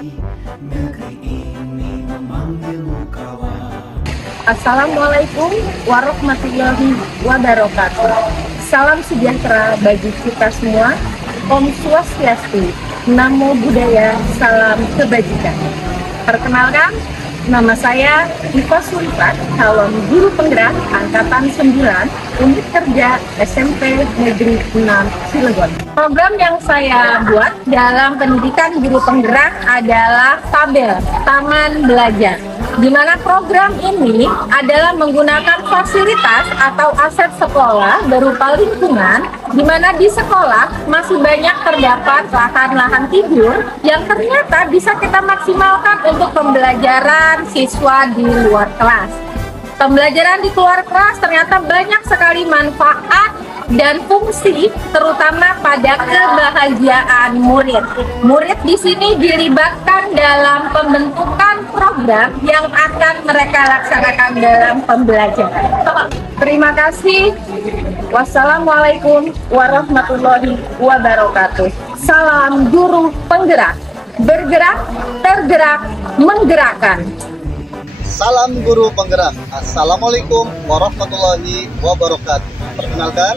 negeri ini memanggilmu kawan. Assalamualaikum warahmatullahi wabarakatuh. Salam sejahtera bagi kita semua. Om Swastiastu, Namo Buddhaya, salam kebajikan. Perkenalkan, nama saya Iva Sultan, calon guru penggerak Angkatan 9, Unit Kerja SMP Negeri 6 Cilegon. Program yang saya buat dalam pendidikan guru penggerak adalah Tabel, Taman Belajar. Di mana program ini adalah menggunakan fasilitas atau aset sekolah berupa lingkungan, di mana di sekolah masih banyak terdapat lahan-lahan tidur yang ternyata bisa kita maksimalkan untuk pembelajaran siswa di luar kelas. Pembelajaran di luar kelas ternyata banyak sekali manfaat dan fungsi, terutama pada kebahagiaan murid. Murid di sini dilibatkan dalam pembentukan program yang akan mereka laksanakan dalam pembelajaran. Terima kasih. Wassalamualaikum warahmatullahi wabarakatuh. Salam guru penggerak, bergerak, tergerak, menggerakkan. Salam guru penggerak. Assalamualaikum warahmatullahi wabarakatuh. Perkenalkan,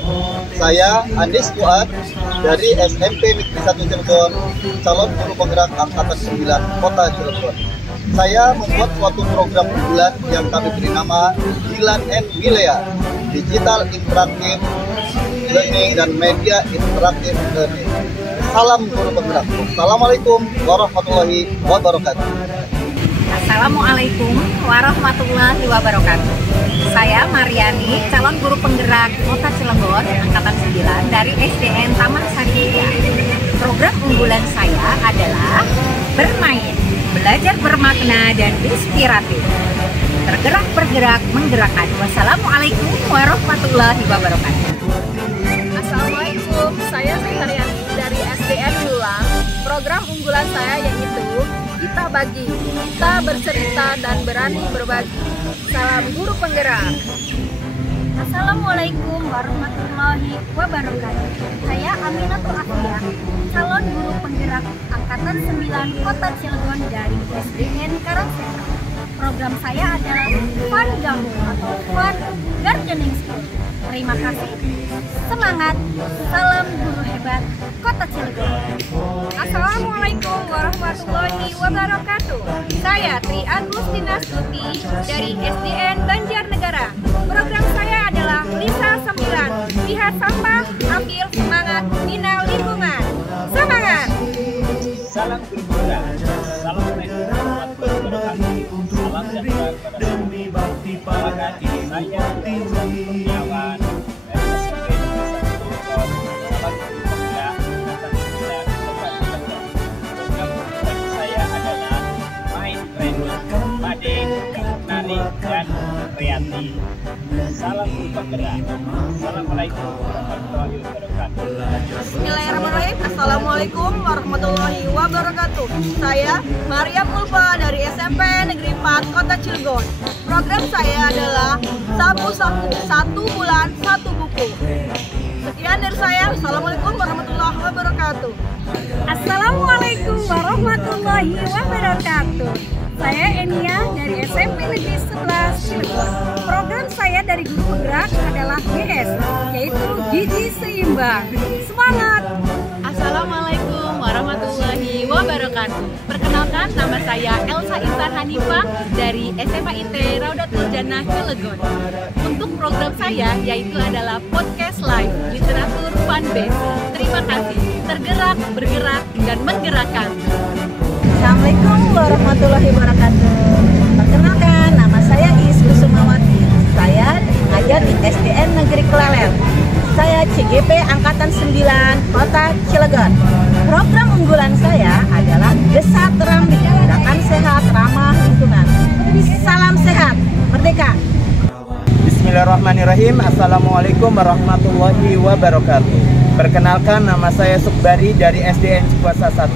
saya Andis Fuad dari SMP Negeri 1 Cilegon, calon guru penggerak Angkatan 9 Kota Cilegon. Saya membuat suatu program unggulan yang kami beri nama Dilan and Milea, Digital Interaktif Learning dan Media Interaktif Learning. Salam guru penggerak. Assalamualaikum warahmatullahi wabarakatuh. Assalamualaikum warahmatullahi wabarakatuh. Saya Mariani, calon guru penggerak Kota Cilegon, Angkatan 9 dari SDN Taman Sari. Program unggulan saya adalah bermain, belajar bermakna dan inspiratif. Tergerak, bergerak, menggerakkan. Wassalamualaikum warahmatullahi wabarakatuh. Assalamualaikum, saya Mariani dari SDN Lulang. Program unggulan saya yaitu Kita Bagi, kita bercerita dan berani berbagi. Salam guru penggerak. Assalamualaikum warahmatullahi wabarakatuh. Saya Aminatul Afia, calon guru penggerak Angkatan 9 Kota Cilegon dari SDN Karangsetra. Program saya adalah Fun Gamu atau Fun Gardening School. Terima kasih, semangat, salam guru hebat Kota Cilegon. Assalamualaikum warahmatullahi wabarakatuh. Saya Tri Agustina Stuti dari SDN Banjarnegara. Program saya adalah Lisa 9. Lihat sampah, ambil semangat, bina lingkungan. Semangat! Salam guru penggerak. Assalamualaikum warahmatullahi wabarakatuh. Salam sejahtera kepada demi bakti para saya Kurniawan dari SMP Negeri 1 Cilegon, calon guru penggerak Angkatan 9 Kota Cilegon. Program unggulan saya adalah main kredit, mading, menarik, dan kreatif. Salam guru penggerak. Assalamualaikum warahmatullahi wabarakatuh. Bismillahirrahmanirrahim. Assalamualaikum warahmatullahi wabarakatuh. Saya Maria Pulpa dari SMP Negeri 4 Kota Cilegon. Program saya adalah sapu-sapu, 1 bulan 1 buku. Sekian dari saya. Assalamualaikum warahmatullahi wabarakatuh. Assalamualaikum warahmatullahi wabarakatuh. Saya Enia dari SMP Negeri 11 Cilegon. Program saya dari guru penggerak adalah GS, yaitu Gizi Seimbang. Semangat! Assalamualaikum warahmatullahi wabarakatuh. Perkenalkan, nama saya Elsa Intan Hanifah dari SMA IT Raudatul Jannah Cilegon. Untuk program saya yaitu adalah podcast live literatur fun base. Terima kasih. Tergerak, bergerak, dan menggerakkan. Assalamualaikum warahmatullahi wabarakatuh. Perkenalkan, nama saya Is Kusumawati. Saya mengajar di SDN Negeri Kelelep. Saya CGP Angkatan 9 Kota Cilegon. Program unggulan saya adalah Desa Terambi, gerakan sehat ramah lingkungan. Salam sehat, merdeka. Bismillahirrahmanirrahim. Assalamualaikum warahmatullahi wabarakatuh. Perkenalkan, nama saya Sukbari dari SDN Cikuasa 1.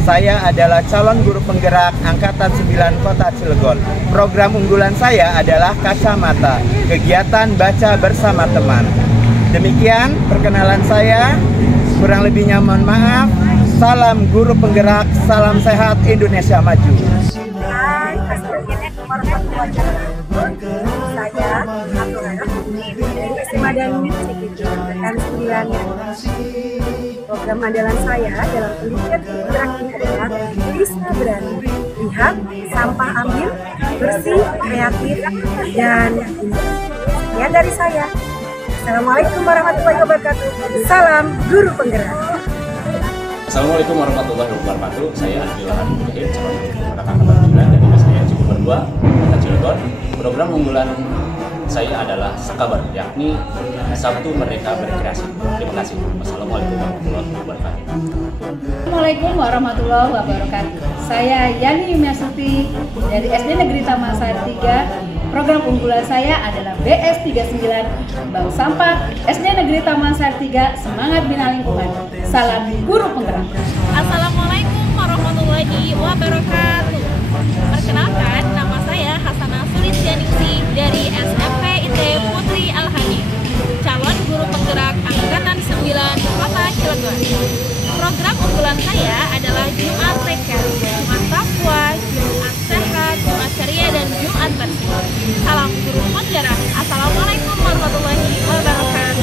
Saya adalah calon guru penggerak Angkatan 9 Kota Cilegon. Program unggulan saya adalah Kacamata, kegiatan baca bersama teman. Demikian perkenalan saya, kurang lebihnya mohon maaf. Salam guru penggerak, salam sehat Indonesia maju. Hai, Assalamualaikum warahmatullahi wabarakatuh. Saya Abdullah dari SMA Danmit CGP angkatan 9. Program andalan saya dalam pendidikan penggerak ini adalah Bisa Berani. Lihat, sampah ambil, bersih, kreatif, dan indah. Sekian dari saya. Assalamualaikum warahmatullahi wabarakatuh. Salam guru penggerak. Assalamualaikum warahmatullahi wabarakatuh. Saya Abdullah Hanifah, calon penggerak angkatan 9 dari SDN Cikuper 2, Kota Cilegon. Program unggulan saya adalah Sekabar, yakni Sabtu Merdeka Berkreasi. Terima kasih. Wassalamualaikum warahmatullahi wabarakatuh. Assalamualaikum warahmatullahi wabarakatuh. Saya Yani Yumiasuti dari SD Negeri Taman Sari 3. Program unggulan saya adalah BS39, Bank Sampah SD Negeri Taman Sari 3, Semangat Bina Lingkungan. Salam guru penggerak. Assalamualaikum warahmatullahi wabarakatuh. Perkenalkan, nama saya Hasanah Sulistianingsih dari SMP IT Putri Al-Hani, calon guru penggerak angkatan 9 Kota Cilegon. Program unggulan saya adalah Jumat Rekar, Jumat Takwa, Jumat Sehat, Jumat Ceria, dan Jumat Bersih. Salam guru penggerak. Assalamualaikum warahmatullahi wabarakatuh.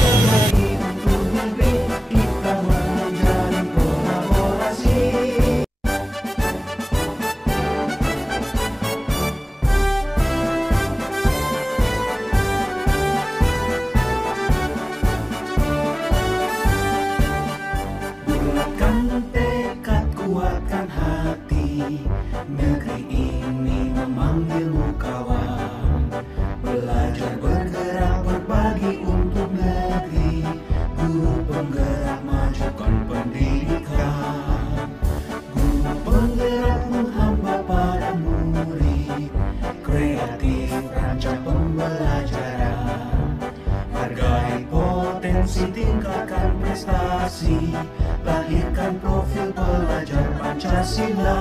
Bulatkan tekad, kuatkan hati. Negeri ini memanggilmu kawan. Belajar bergerak berbagi untuk negeri. Guru penggerak majukan pendidikan. Guru penggerak menghamba pada murid. Kreatif rancang pembelajaran. Hargai potensi, tingkatkan prestasi. Lahirkan profil pelajar Pancasila.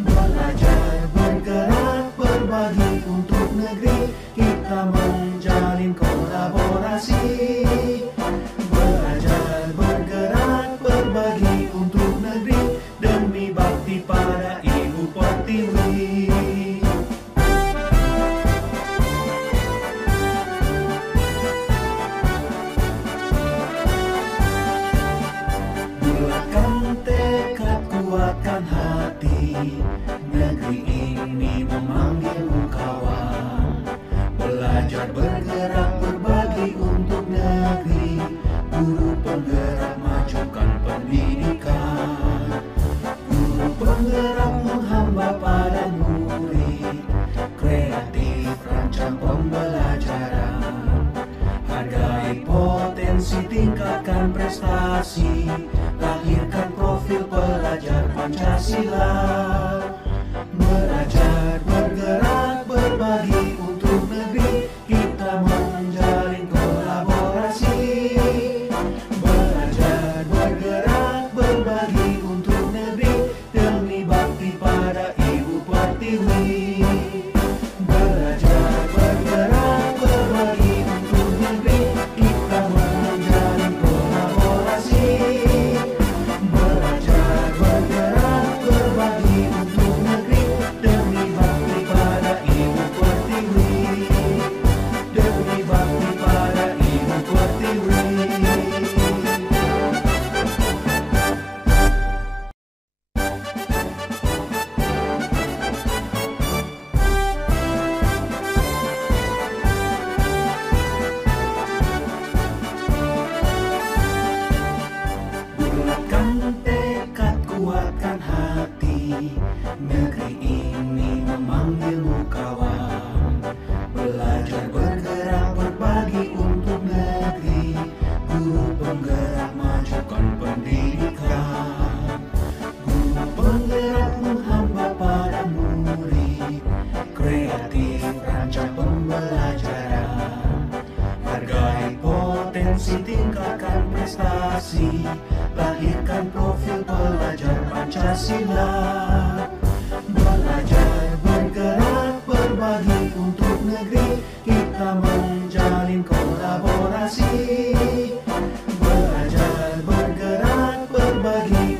Belajar bergerak berbagi untuk negeri. Kita menjalin kolaborasi. Belajar bergerak berbagi untuk negeri. Demi bakti pada Ibu Pertiwi. Bulatkan tekad, kuatkan hati. Negeri ini memanggilmu kawan. Belajar bergerak berbagi untuk negeri. Guru penggerak majukan pendidikan. Guru penggerak menghamba pada murid. Kreatif rancang pembelajaran. Hargai potensi, tingkatkan prestasi. Lahirkan profil pelajar Pancasila. Belajar bergerak berbagi untuk negeri. Kita menjalin kolaborasi. Belajar bergerak berbagi untuk negeri. Demi bakti pada Ibu Pertiwi. Belajar bergerak berbagi untuk negeri. Kita menjalin kolaborasi. Belajar bergerak berbagi untuk negeri. Demi bakti pada Ibu Pertiwi. Demi bakti pada Ibu Pertiwi. Bulatkan tekad, kuatkan hati. Negeri ini memanggilmu kawan. Belajar bergerak berbagi untuk negeri. Guru penggerak majukan pendidikan. Guru penggerak menghamba pada murid. Kreatif rancang pembelajaran. Hargai potensi, tingkatkan prestasi. Lahirkan profil pelajar Pancasila. Belajar bergerak berbagi untuk negeri. Kita menjalin kolaborasi. Belajar bergerak berbagi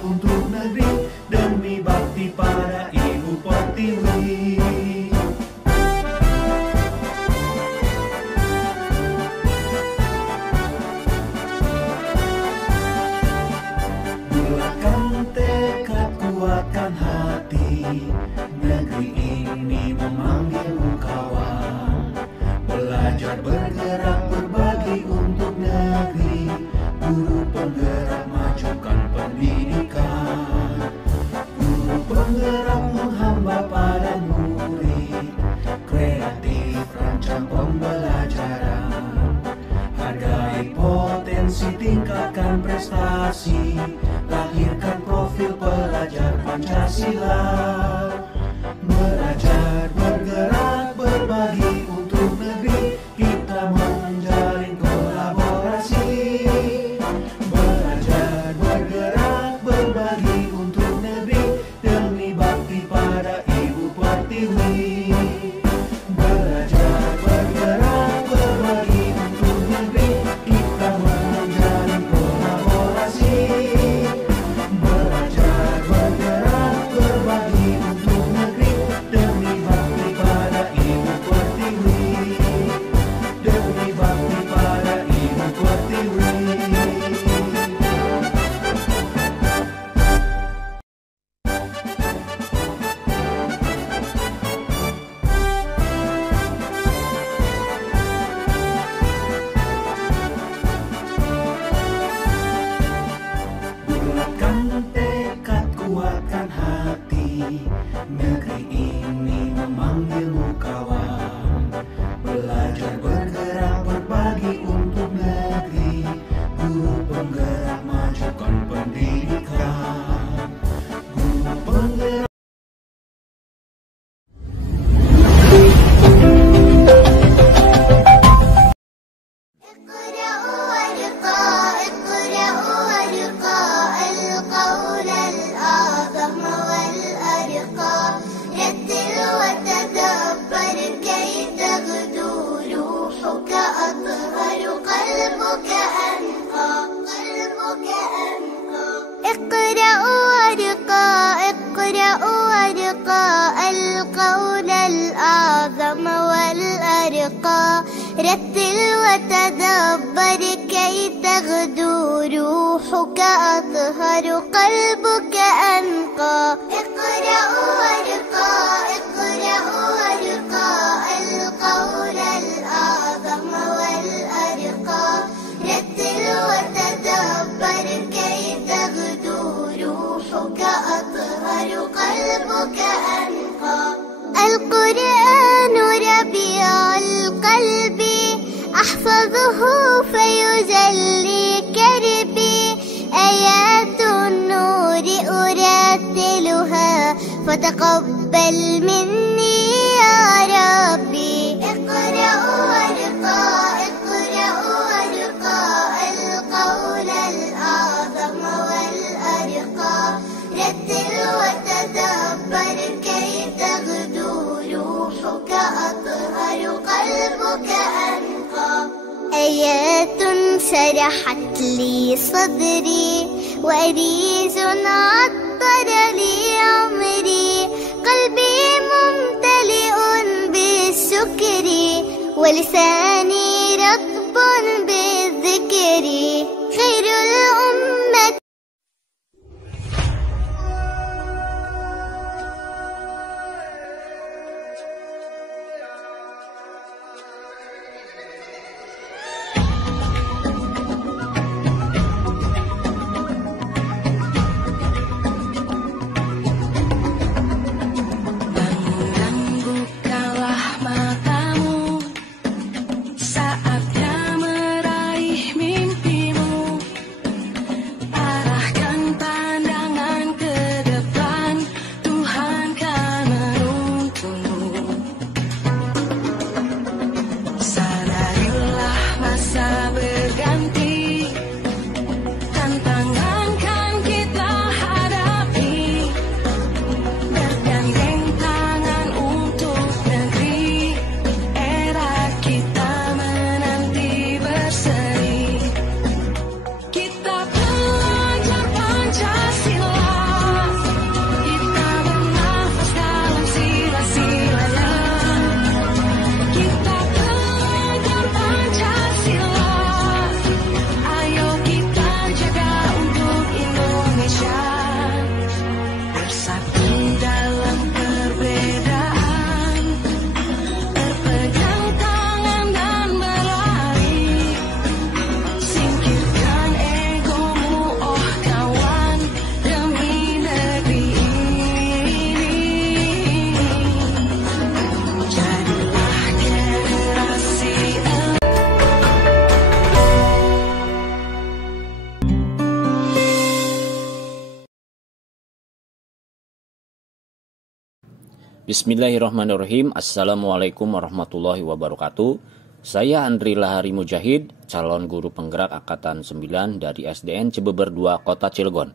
Pancasila. Belajar, bergerak, berbagi untuk negeri, kita menjalin kolaborasi. Belajar, bergerak, berbagi untuk negeri, demi bakti pada Ibu Pertiwi. Belajar, bergerak, berbagi untuk negeri, kita menjalin kolaborasi. Belajar, bergerak, berbagi untuk negeri, demi bakti pada Ibu Pertiwi. Demi bakti pada Ibu Pertiwi. Bulatkan tekad, kuatkan hati, negeri ini memanggilmu kawan. Belajar, bergerak, berbagi untuk negeri, guru penggerak, majukan pendidikan. Guru penggerak. رتل وتدبر كي تغدو روحك أطهر قلبك أنقى اقرأ وارقى اقرأ وارقى القول الأعظم والأرقى رتل وتدبر كي تغدو روحك أطهر قلبك أنقى القرآن ربيع القلب أحفظه فيجلي كربي آيات النور أرتلها فتقبل مني يا ربي اقرأ وارقى اقرأ وارقى القول الأعظم والأرقى رتل وتدبر كي تغدو روحك أطهر قلبك أنقى آيات شرحت لي صدري وأريج عطر لي عمري قلبي ممتلئ بالشكر ولساني رطب بالذكر خير الأمة Bismillahirrahmanirrahim. Assalamualaikum warahmatullahi wabarakatuh. Saya Andri Lahari Mujahid, calon guru penggerak Angkatan 9 dari SDN Cibeber 2, Kota Cilegon.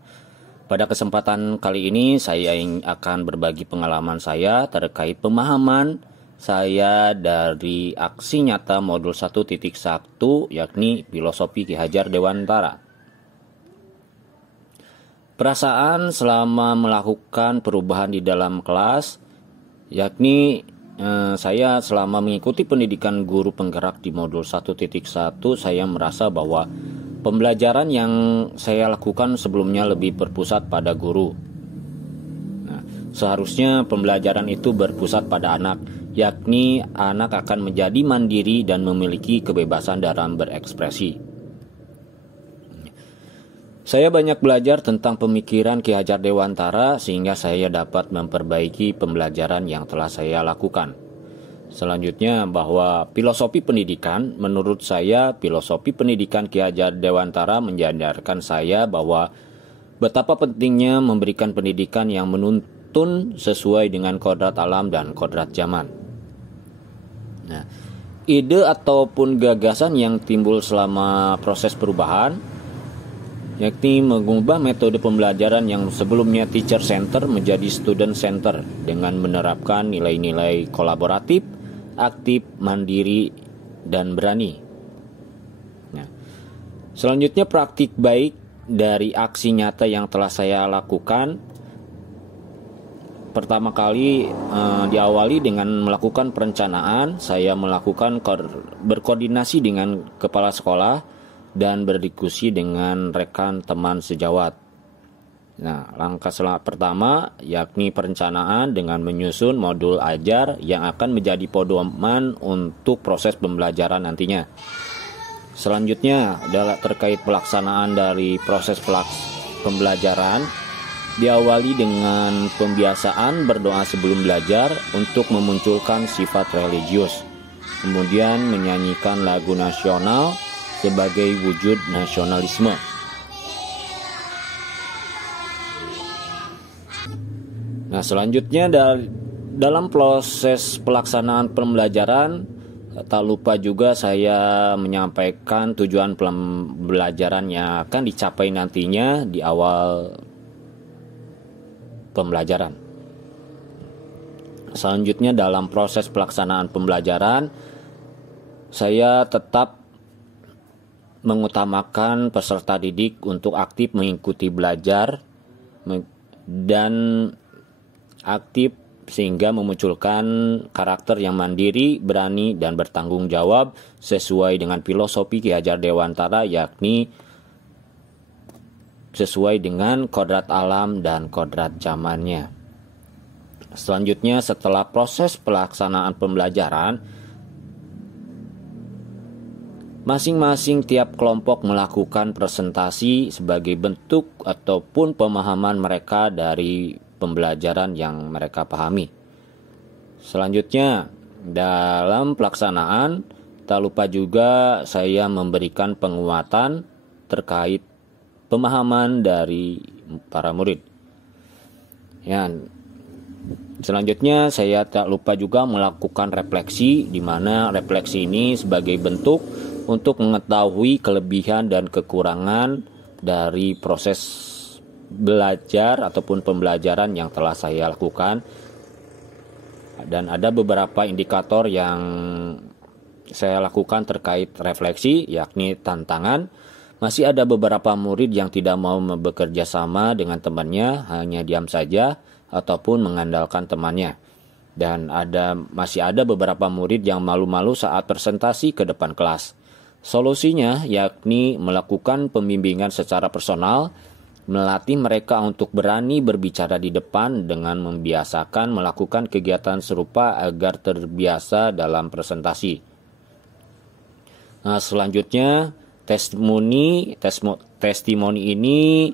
Pada kesempatan kali ini saya akan berbagi pengalaman saya terkait pemahaman saya dari aksi nyata modul 1.1, yakni filosofi Ki Hajar Dewantara. Perasaan selama melakukan perubahan di dalam kelas, yakni saya selama mengikuti pendidikan guru penggerak di modul 1.1, saya merasa bahwa pembelajaran yang saya lakukan sebelumnya lebih berpusat pada guru. Nah, seharusnya pembelajaran itu berpusat pada anak, yakni anak akan menjadi mandiri dan memiliki kebebasan dalam berekspresi. Saya banyak belajar tentang pemikiran Ki Hajar Dewantara sehingga saya dapat memperbaiki pembelajaran yang telah saya lakukan. Selanjutnya, bahwa filosofi pendidikan, menurut saya filosofi pendidikan Ki Hajar Dewantara menyadarkan saya bahwa betapa pentingnya memberikan pendidikan yang menuntun sesuai dengan kodrat alam dan kodrat zaman. Nah, ide ataupun gagasan yang timbul selama proses perubahan, yakni mengubah metode pembelajaran yang sebelumnya teacher center menjadi student center dengan menerapkan nilai-nilai kolaboratif, aktif, mandiri, dan berani. Nah, selanjutnya praktik baik dari aksi nyata yang telah saya lakukan. Pertama kali diawali dengan melakukan perencanaan. Saya melakukan berkoordinasi dengan kepala sekolah dan berdiskusi dengan rekan teman sejawat. Nah, langkah pertama yakni perencanaan dengan menyusun modul ajar yang akan menjadi pedoman untuk proses pembelajaran nantinya. Selanjutnya adalah terkait pelaksanaan dari proses pembelajaran, diawali dengan pembiasaan berdoa sebelum belajar untuk memunculkan sifat religius. Kemudian menyanyikan lagu nasional sebagai wujud nasionalisme. Nah, selanjutnya dalam proses pelaksanaan pembelajaran, tak lupa juga saya menyampaikan tujuan pembelajaran yang akan dicapai nantinya di awal pembelajaran. Selanjutnya dalam proses pelaksanaan pembelajaran, saya tetap mengutamakan peserta didik untuk aktif mengikuti belajar dan aktif sehingga memunculkan karakter yang mandiri, berani, dan bertanggung jawab sesuai dengan filosofi Ki Hajar Dewantara, yakni sesuai dengan kodrat alam dan kodrat zamannya. Selanjutnya, setelah proses pelaksanaan pembelajaran, masing-masing tiap kelompok melakukan presentasi sebagai bentuk ataupun pemahaman mereka dari pembelajaran yang mereka pahami. Selanjutnya, dalam pelaksanaan, tak lupa juga saya memberikan penguatan terkait pemahaman dari para murid. Ya, selanjutnya saya tak lupa juga melakukan refleksi, di mana refleksi ini sebagai bentuk untuk mengetahui kelebihan dan kekurangan dari proses belajar ataupun pembelajaran yang telah saya lakukan. Dan ada beberapa indikator yang saya lakukan terkait refleksi, yakni tantangan. Masih ada beberapa murid yang tidak mau bekerja sama dengan temannya, hanya diam saja ataupun mengandalkan temannya. Dan masih ada beberapa murid yang malu-malu saat presentasi ke depan kelas. Solusinya yakni melakukan pembimbingan secara personal, melatih mereka untuk berani berbicara di depan dengan membiasakan melakukan kegiatan serupa agar terbiasa dalam presentasi. Nah, selanjutnya testimoni ini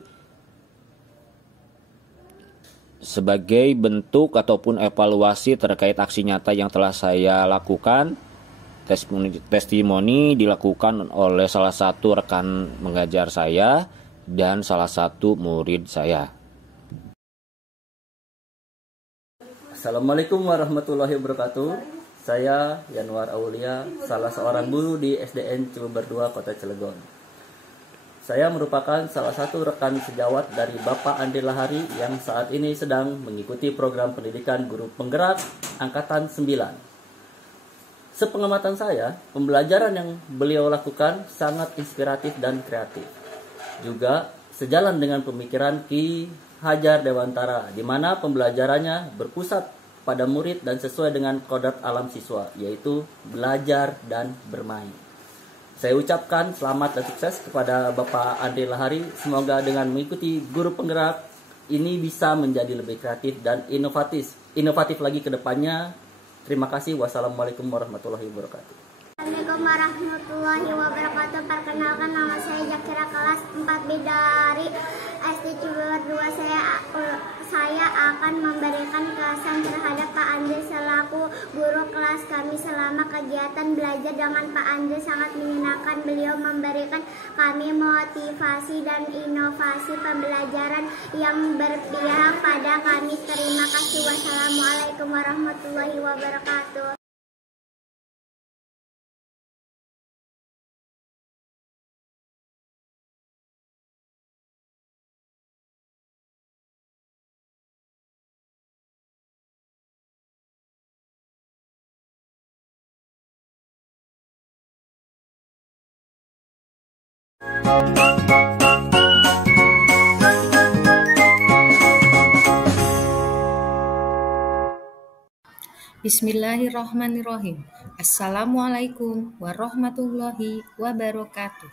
sebagai bentuk ataupun evaluasi terkait aksi nyata yang telah saya lakukan. Testimoni dilakukan oleh salah satu rekan mengajar saya dan salah satu murid saya. Assalamualaikum warahmatullahi wabarakatuh. Saya Yanwar Aulia, salah seorang guru di SDN Cilebar 2 Kota Cilegon. Saya merupakan salah satu rekan sejawat dari Bapak Andi Lahari yang saat ini sedang mengikuti program pendidikan guru penggerak Angkatan 9. Sepengamatan saya, pembelajaran yang beliau lakukan sangat inspiratif dan kreatif. Juga sejalan dengan pemikiran Ki Hajar Dewantara, di mana pembelajarannya berpusat pada murid dan sesuai dengan kodrat alam siswa, yaitu belajar dan bermain. Saya ucapkan selamat dan sukses kepada Bapak Andi Lahari. Semoga dengan mengikuti guru penggerak ini bisa menjadi lebih kreatif dan inovatif lagi ke depannya. Terima kasih. Wassalamualaikum warahmatullahi wabarakatuh. Assalamualaikum warahmatullahi wabarakatuh. Perkenalkan, nama saya Jakira, kelas 4B dari SD Cilebar 2. Saya akan memberikan kesan terhadap Pak Andi selaku guru kelas kami. Selama kegiatan belajar dengan Pak Andi sangat menyenangkan. Beliau memberikan kami motivasi dan inovasi pembelajaran yang berpihak pada kami. Terima kasih. Wassalamualaikum warahmatullahi wabarakatuh. Bismillahirrahmanirrahim. Assalamualaikum warahmatullahi wabarakatuh.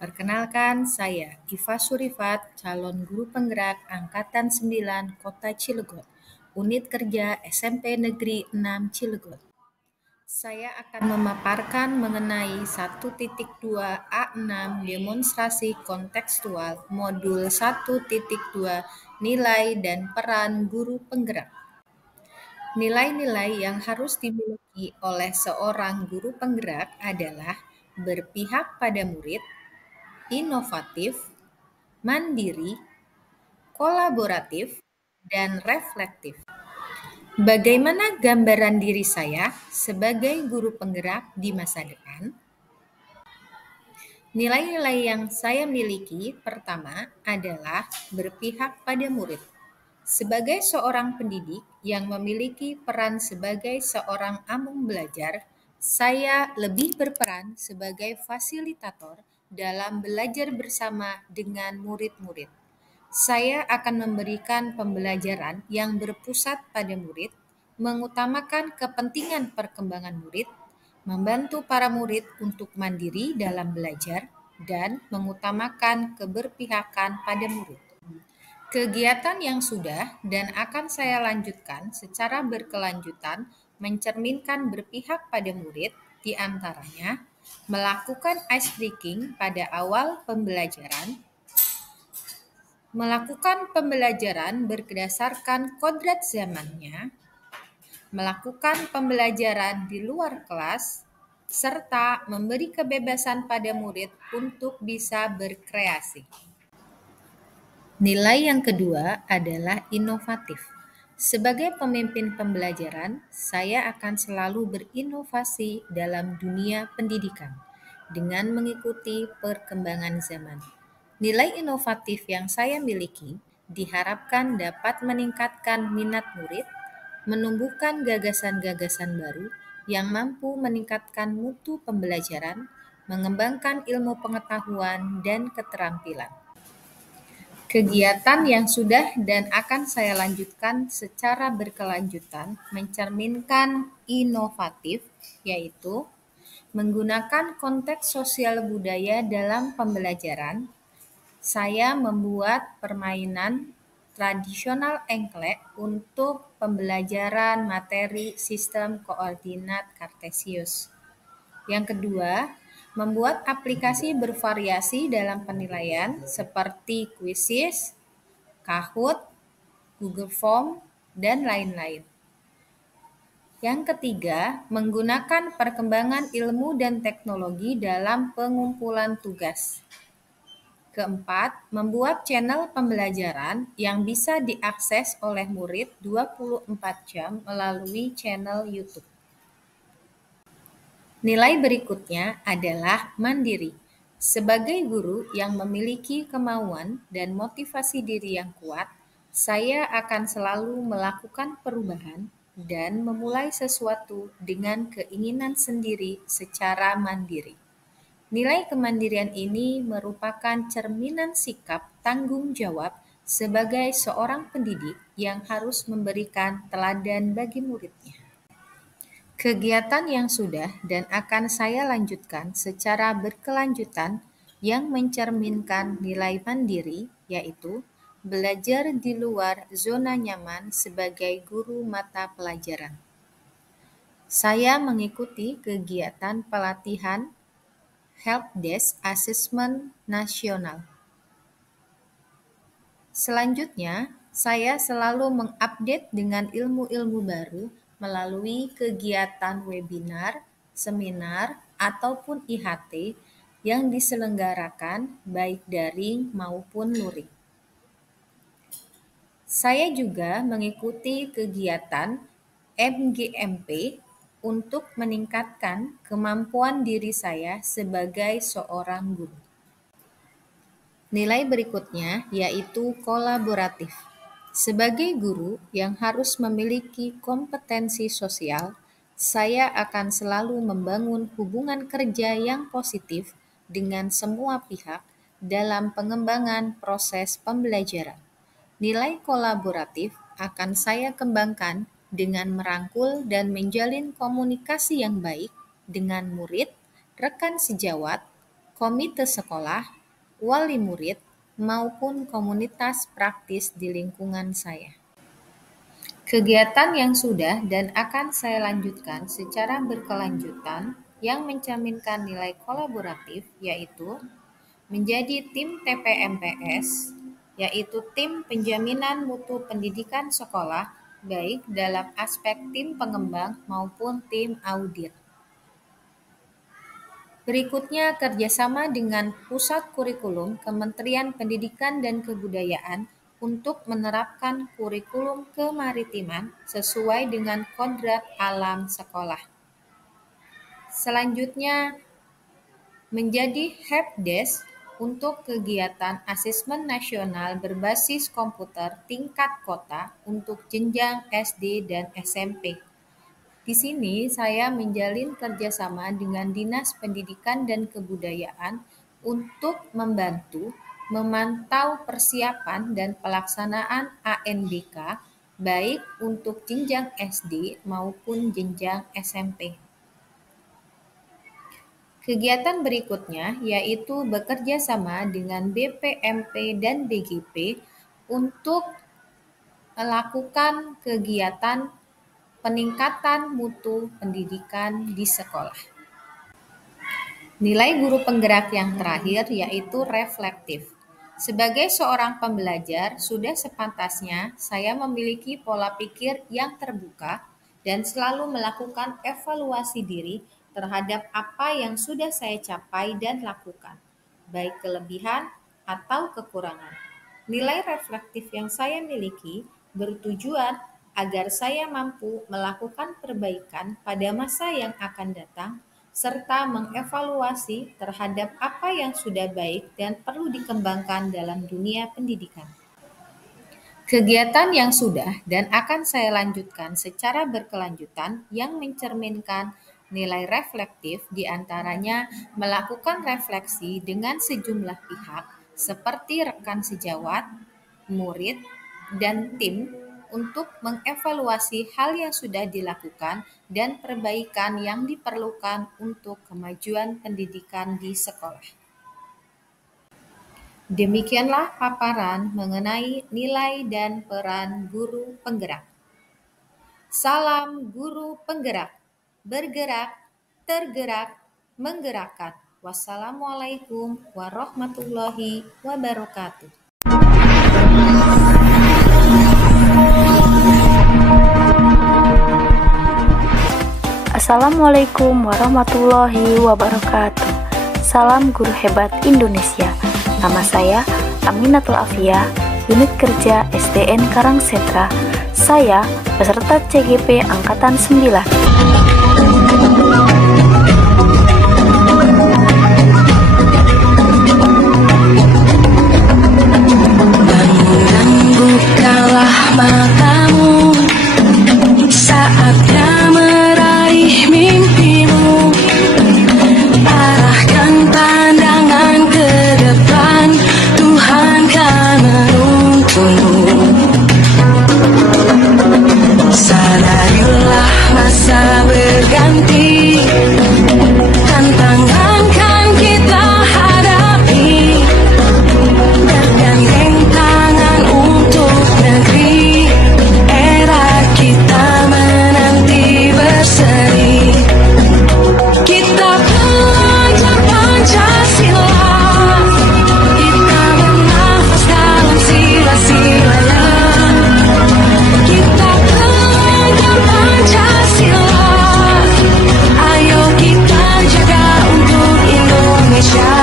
Perkenalkan, saya Iva Surifat, calon guru penggerak Angkatan 9 Kota Cilegon, Unit Kerja SMP Negeri 6 Cilegon. Saya akan memaparkan mengenai 1.2 A6 demonstrasi kontekstual modul 1.2 nilai dan peran guru penggerak. Nilai-nilai yang harus dimiliki oleh seorang guru penggerak adalah berpihak pada murid, inovatif, mandiri, kolaboratif, dan reflektif. Bagaimana gambaran diri saya sebagai guru penggerak di masa depan? Nilai-nilai yang saya miliki pertama adalah berpihak pada murid. Sebagai seorang pendidik yang memiliki peran sebagai seorang amung belajar, saya lebih berperan sebagai fasilitator dalam belajar bersama dengan murid-murid. Saya akan memberikan pembelajaran yang berpusat pada murid, mengutamakan kepentingan perkembangan murid, membantu para murid untuk mandiri dalam belajar, dan mengutamakan keberpihakan pada murid. Kegiatan yang sudah dan akan saya lanjutkan secara berkelanjutan mencerminkan berpihak pada murid, di antaranya melakukan ice breaking pada awal pembelajaran, melakukan pembelajaran berdasarkan kodrat zamannya, melakukan pembelajaran di luar kelas, serta memberi kebebasan pada murid untuk bisa berkreasi. Nilai yang kedua adalah inovatif. Sebagai pemimpin pembelajaran, saya akan selalu berinovasi dalam dunia pendidikan dengan mengikuti perkembangan zaman. Nilai inovatif yang saya miliki diharapkan dapat meningkatkan minat murid, menumbuhkan gagasan-gagasan baru yang mampu meningkatkan mutu pembelajaran, mengembangkan ilmu pengetahuan dan keterampilan. Kegiatan yang sudah dan akan saya lanjutkan secara berkelanjutan mencerminkan inovatif, yaitu menggunakan konteks sosial budaya dalam pembelajaran. Saya membuat permainan tradisional engklek untuk pembelajaran materi sistem koordinat Kartesius. Yang kedua, membuat aplikasi bervariasi dalam penilaian seperti Quizzes, Kahoot, Google Form, dan lain-lain. Yang ketiga, menggunakan perkembangan ilmu dan teknologi dalam pengumpulan tugas. Keempat, membuat channel pembelajaran yang bisa diakses oleh murid 24 jam melalui channel YouTube. Nilai berikutnya adalah mandiri. Sebagai guru yang memiliki kemauan dan motivasi diri yang kuat, saya akan selalu melakukan perubahan dan memulai sesuatu dengan keinginan sendiri secara mandiri. Nilai kemandirian ini merupakan cerminan sikap tanggung jawab sebagai seorang pendidik yang harus memberikan teladan bagi muridnya. Kegiatan yang sudah dan akan saya lanjutkan secara berkelanjutan yang mencerminkan nilai mandiri, yaitu belajar di luar zona nyaman sebagai guru mata pelajaran. Saya mengikuti kegiatan pelatihan Helpdesk Assessment Nasional. Selanjutnya, saya selalu mengupdate dengan ilmu-ilmu baru melalui kegiatan webinar, seminar, ataupun IHT yang diselenggarakan baik daring maupun luring. Saya juga mengikuti kegiatan MGMP untuk meningkatkan kemampuan diri saya sebagai seorang guru. Nilai berikutnya yaitu kolaboratif. Sebagai guru yang harus memiliki kompetensi sosial, saya akan selalu membangun hubungan kerja yang positif dengan semua pihak dalam pengembangan proses pembelajaran. Nilai kolaboratif akan saya kembangkan dengan merangkul dan menjalin komunikasi yang baik dengan murid, rekan sejawat, komite sekolah, wali murid, maupun komunitas praktis di lingkungan saya. Kegiatan yang sudah dan akan saya lanjutkan secara berkelanjutan yang mencerminkan nilai kolaboratif yaitu menjadi tim TPMPS, yaitu tim penjaminan mutu pendidikan sekolah, baik dalam aspek tim pengembang maupun tim audit. Berikutnya, kerjasama dengan Pusat Kurikulum Kementerian Pendidikan dan Kebudayaan untuk menerapkan kurikulum kemaritiman sesuai dengan kodrat alam sekolah. Selanjutnya, menjadi helpdesk untuk kegiatan asesmen nasional berbasis komputer tingkat kota untuk jenjang SD dan SMP. Di sini saya menjalin kerjasama dengan Dinas Pendidikan dan Kebudayaan untuk membantu memantau persiapan dan pelaksanaan ANBK baik untuk jenjang SD maupun jenjang SMP. Kegiatan berikutnya yaitu bekerja sama dengan BPMP dan BGP untuk melakukan kegiatan peningkatan mutu pendidikan di sekolah. Nilai guru penggerak yang terakhir yaitu reflektif. Sebagai seorang pembelajar, sudah sepantasnya saya memiliki pola pikir yang terbuka dan selalu melakukan evaluasi diri terhadap apa yang sudah saya capai dan lakukan, baik kelebihan atau kekurangan. Nilai reflektif yang saya miliki bertujuan agar saya mampu melakukan perbaikan pada masa yang akan datang, serta mengevaluasi terhadap apa yang sudah baik dan perlu dikembangkan dalam dunia pendidikan. Kegiatan yang sudah dan akan saya lanjutkan secara berkelanjutan yang mencerminkan nilai reflektif diantaranya melakukan refleksi dengan sejumlah pihak seperti rekan sejawat, murid, dan tim untuk mengevaluasi hal yang sudah dilakukan dan perbaikan yang diperlukan untuk kemajuan pendidikan di sekolah. Demikianlah paparan mengenai nilai dan peran guru penggerak. Salam guru penggerak. Bergerak, tergerak, menggerakkan. Wassalamualaikum warahmatullahi wabarakatuh. Assalamualaikum warahmatullahi wabarakatuh. Salam guru hebat Indonesia. Nama saya Aminatul Afia, Unit Kerja SDN Karangsetra. Saya peserta CGP Angkatan 9. Bukalah matamu, saatnya meraih mimpimu. Arahkan pandangan ke depan, Tuhan kan menuntunmu. Sadarilah masa berganti, tantangan kan kita hadapi. Bergandeng tangan untuk negeri, era kita menanti berseri. Kita belajar Pancasila, kita bernafas dalam sila-silanya. Kita belajar Pancasila, ayo kita jaga untuk Indonesia.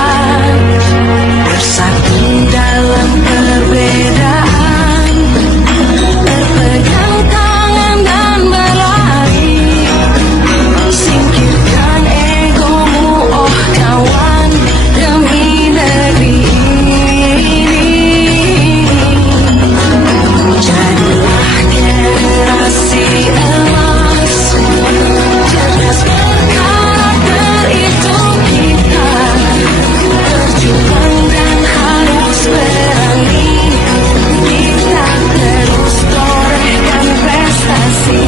Bersatu dalam perbedaan, berpegang tangan dan berlari. Singkirkan egomu, oh kawan, demi negeri ini. Jadilah generasi emas, cerdas berkarakter itu kita. Berjuang dan harus berani, kita terus torehkan prestasi.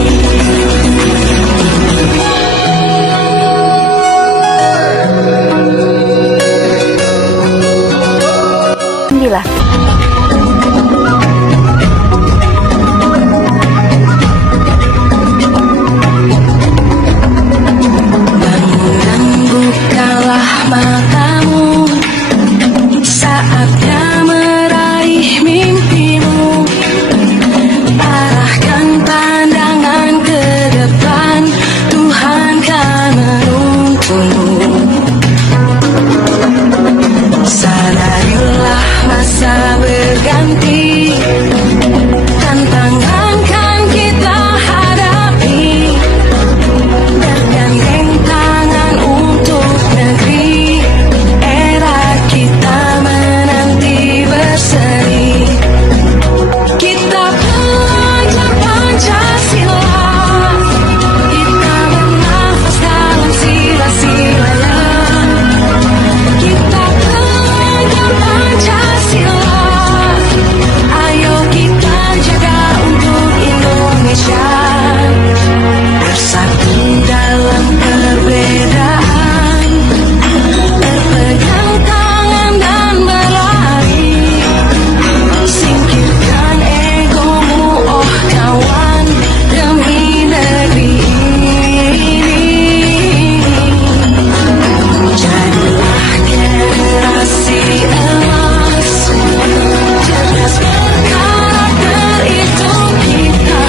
Bangun, bukalah matamu, saatnya meraih mimpimu. Arahkan pandangan ke depan, Tuhan kan menuntunmu. Sadarilah masa berganti, tantangan kan kita hadapi. Bergandeng tangan untuk negeri, era kita menanti berseri. Kita belajar Pancasila, kita bernafas dalam sila-silanya. Kita belajar Pancasila, ayo kita jaga untuk Indonesia. Bersatu dalam perbedaan, berpegang tangan dan berlari. Singkirkan egomu, oh kawan, demi negeri ini. Jadilah generasi emas, cerdas berkarakter itu kita.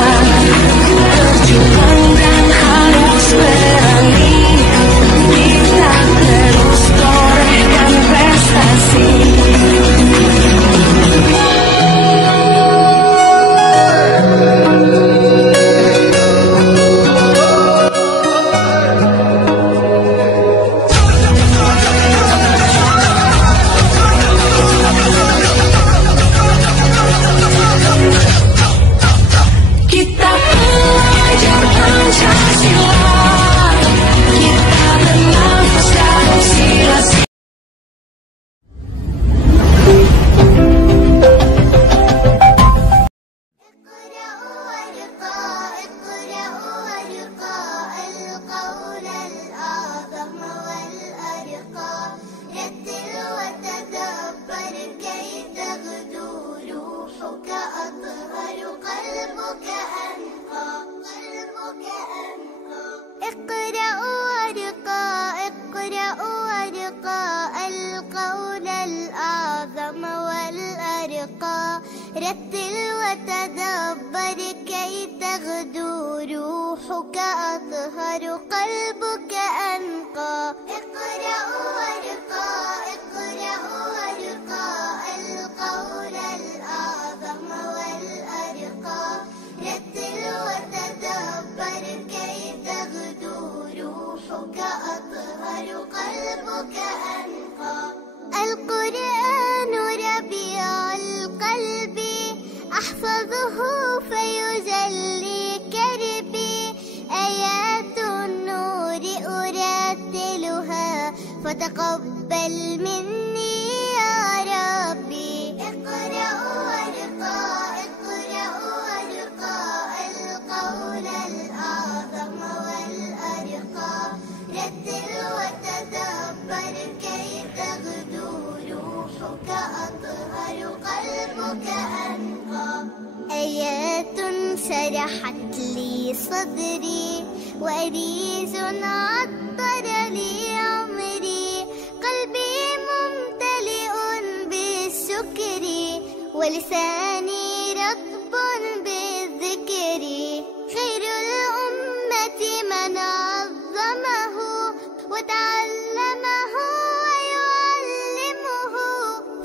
Berjuang dan harus berani, kita terus torehkan prestasi. Kita belajar Pancasila, kita bernafas dalam sila-sila. رتل وتدبر كي تغدو روحك روحك أطهر قلبك أنقى اقرأ وارقى اقرأ وارقى القول الأعظم والأرقى رتل وتدبر كي تغدو روحك أطهر قلبك أنقى القرآن ربيع القلب أحفظه فيجلي كربي آيات النور أرتلها فتقبل مني يا ربي اقرأ وارقى اقرأ وارقى القول الأعظم والأرقى رتل وتدبر كي تغدو روحك أطهر قلبك أنقى آيات شرحت لي صدري وأريج عطر لي عمري قلبي ممتلئ بالشكر ولساني رطب بالذكر خير الأمة من عظمه وتعلمه ويعلمه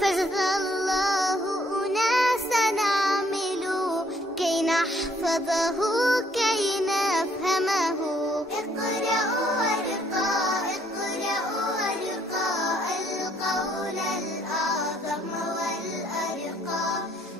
فجزى الله أناسا عملوا كي نحفظه كي نفهمه اقرأ وارقى اقرأ وارقى القول الأعظم والأرقى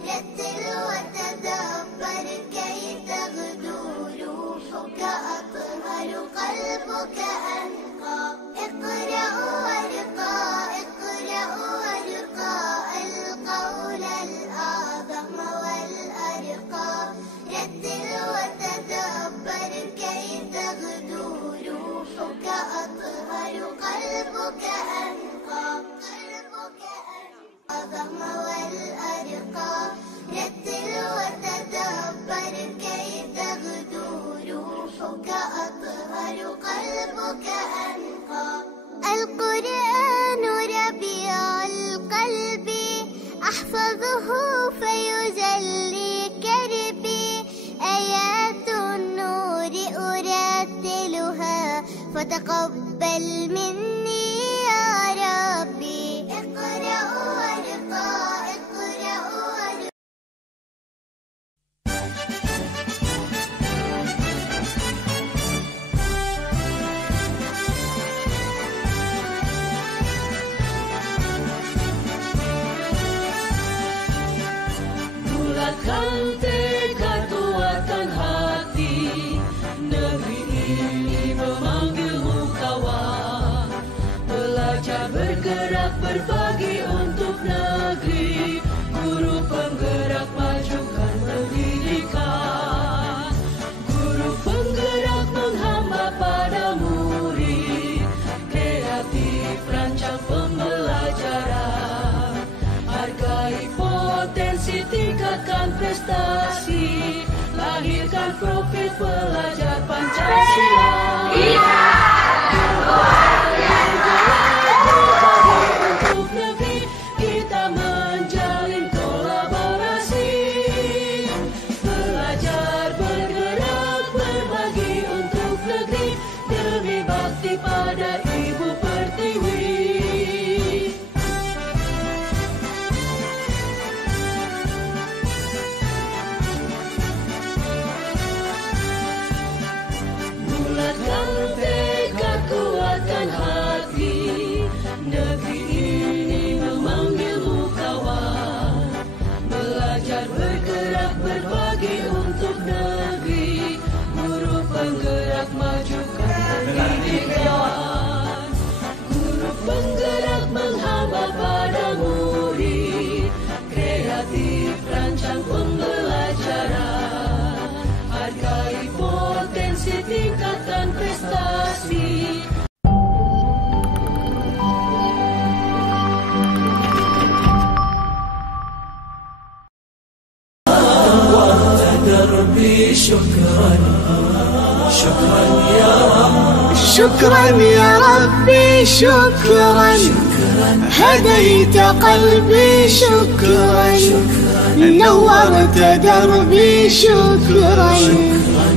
رتل وتدبر كي تغدو روحك أطهر قلبك أنقى اقرأ وارقى اقرأ وارقى القول الأعظم والأرقى رتل وتدبر كي تغدو روحك أطهر قلبك أنقى الأعظم والأرقى رتل وتدبر كي تغدو روحك أطهر قلبك أنقى القرآن ربيع القلب أحفظه فيجلي كربي آيات النور أرتلها فتقبل مني يا ربي اقرأ وارقى اقرأ وارقى Bulatkan tekad kuatkan hati, negeri ini memanggilmu kawan. Belajar bergerak berbagi untuk negeri, guru penggerak majukan pendidikan. Guru penggerak menghamba pada murid, kreatif rancang pembelajaran. Hargai potensi, tingkatkan prestasi, lahirkan profil pelajar Pancasila. Untuk negeri kita menjalin kolaborasi, belajar bergerak berbagi untuk negeri demi bakti pada Ibu Pertiwi. Bulatkan tekad kuatkan hati, negeri ini memanggilmu kawan. Belajar bergerak berbagi untuk negeri, guru penggerak majukan pendidikan. Guru penggerak menghamba pada murid, kreatif rancang pembelajaran. Hargai potensi, tingkatkan prestasi. دربي شكرا شكرا يا رب شكرا يا ربي شكرا هديت قلبي شكرا نورت دربي شكرا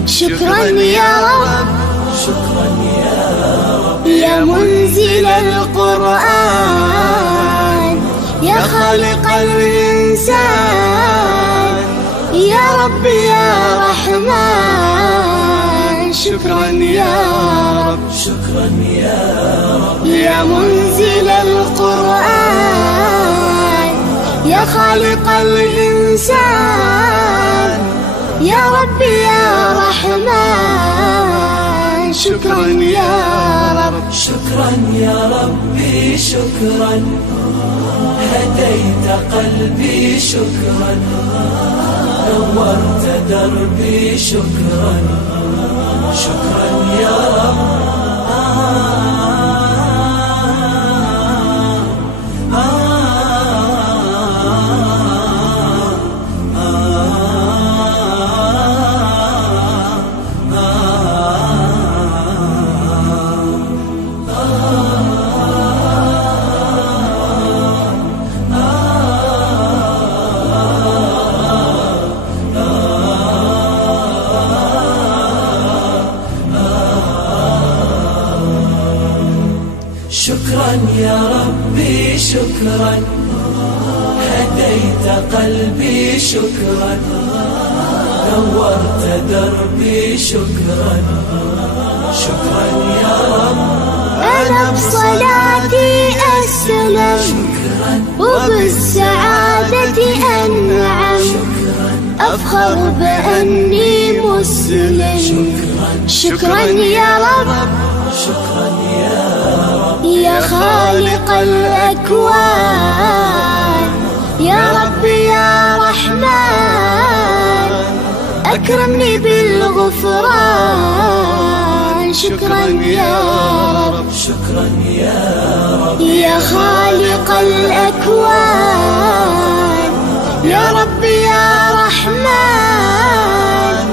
شكرا يا رب شكرا يا رب يا منزل القرآن يا خالق الإنسان يا رب يا رحمن شكرا يا رب شكرا يا رب يا منزل القرآن يا خالق الإنسان يا رب يا رحمن شكرا يا رب شكرا يا ربي شكرا هديت قلبي شكرا نورت دربي شكرا شكرا يا رب شكرا يا ربي شكرا هديت قلبي شكرا نورت دربي شكرا شكرا يا رب أنا بصلاتي أسلم وبالسعادة أنعم أفخر بأني مسلم شكرا يا رب شكرا يا رب يا خالق الأكوان يا رب يا رحمن أكرمني بالغفران شكرا يا رب شكرا يا رب يا خالق الأكوان يا رب يا رحمن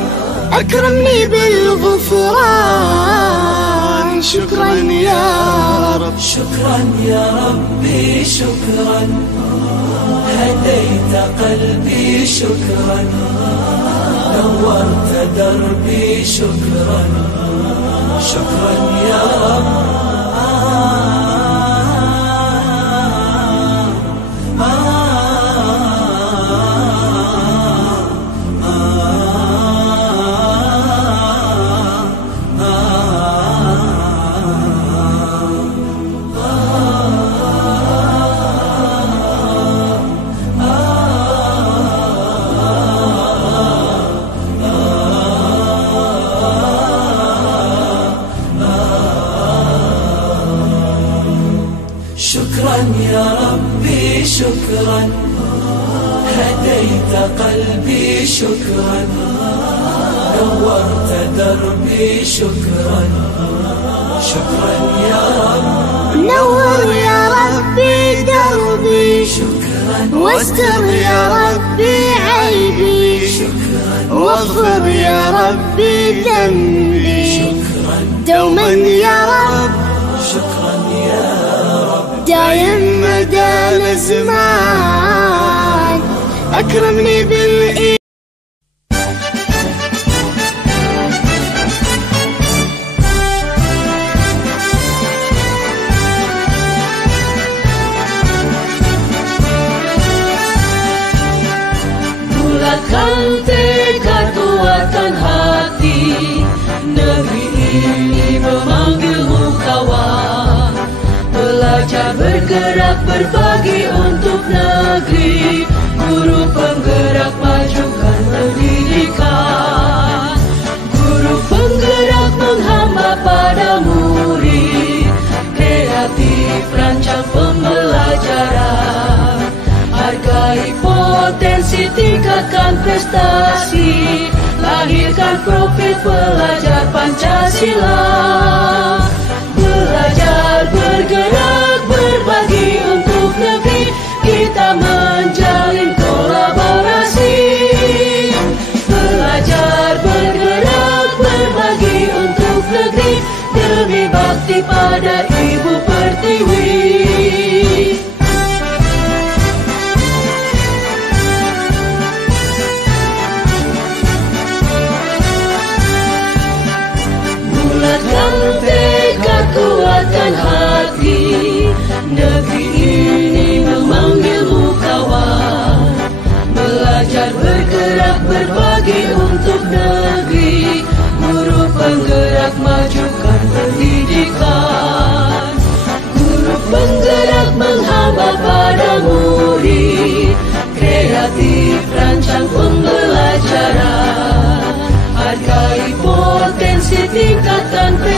أكرمني بالغفران شكرا يا رب شكرا يا ربي شكرا هديت قلبي شكرا نورت دربي شكرا شكرا يا رب شكرا يا ربي شكرا هديت قلبي شكرا نورت دربي شكرا شكرا يا رب نور يا ربي دربي شكرا واستر يا ربي عيبي شكرا واغفر يا ربي ذنبي شكرا دوما يا رب شكرا يا رب دايم مدى الزمان أكرمني بالإيمان bulatkan tekad kuatkan hati negeri ini memanggilmu kawan belajar bergerak berbagi untuk negeri guru penggerak majukan pendidikan guru penggerak menghamba pada murid kreatif rancang pembelajaran hargai potensi tingkatkan prestasi lahirkan profil pelajar Pancasila belajar bergerak berbagi untuk negeri kita menjalin kolaborasi belajar bergerak berbagi untuk negeri demi bakti pada Ibu Pertiwi.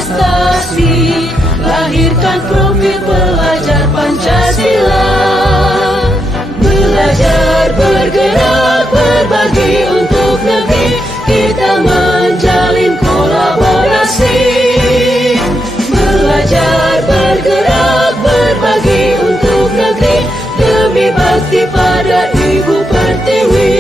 prestasi, lahirkan profil pelajar Pancasila. Belajar, bergerak, berbagi untuk negeri, kita menjalin kolaborasi. Belajar, bergerak, berbagi untuk negeri, demi bakti pada Ibu Pertiwi.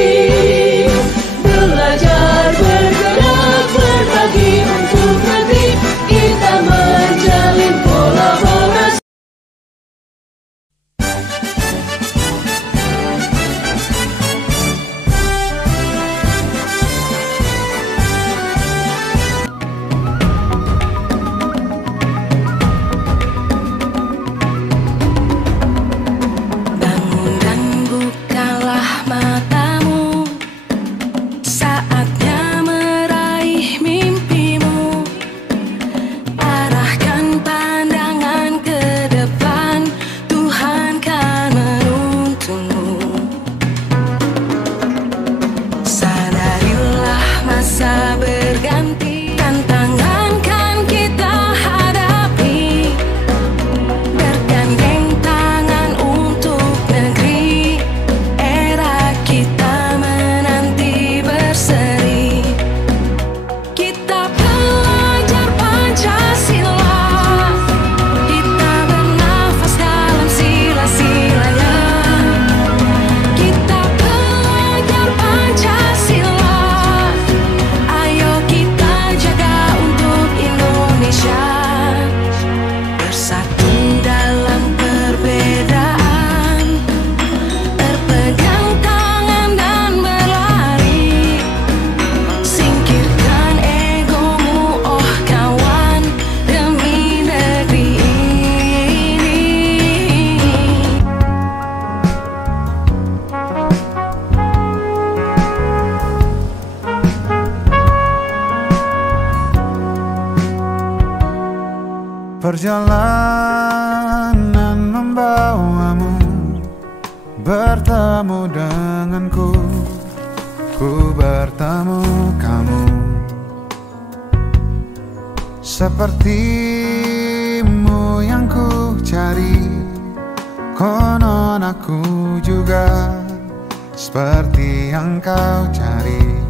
Belajar, bergerak, berbagi untuk negeri, kita menjalin kolaborasi. Bangun dan bukalah matamu, saatnya meraih mimpimu. Arahkan pandangan ke depan, Tuhan kan menuntunmu. Sadarilah masa berganti, tantangan kan kita hadapi. Bergandeng tangan untuk negeri, era kita menanti berseri. Kita belajar Pancasila, kita bernafas dalam sila-silanya. Kita belajar Pancasila, ayo kita jaga untuk Indonesia. Bersatu dalam perbedaan, berpegang tangan dan berlari. Singkirkan egomu, oh kawan, demi negeri ini. Perjalanan membawamu bertemu denganku, ku bertemu kamu. Sepertimu yang ku cari, konon aku juga seperti yang kau cari.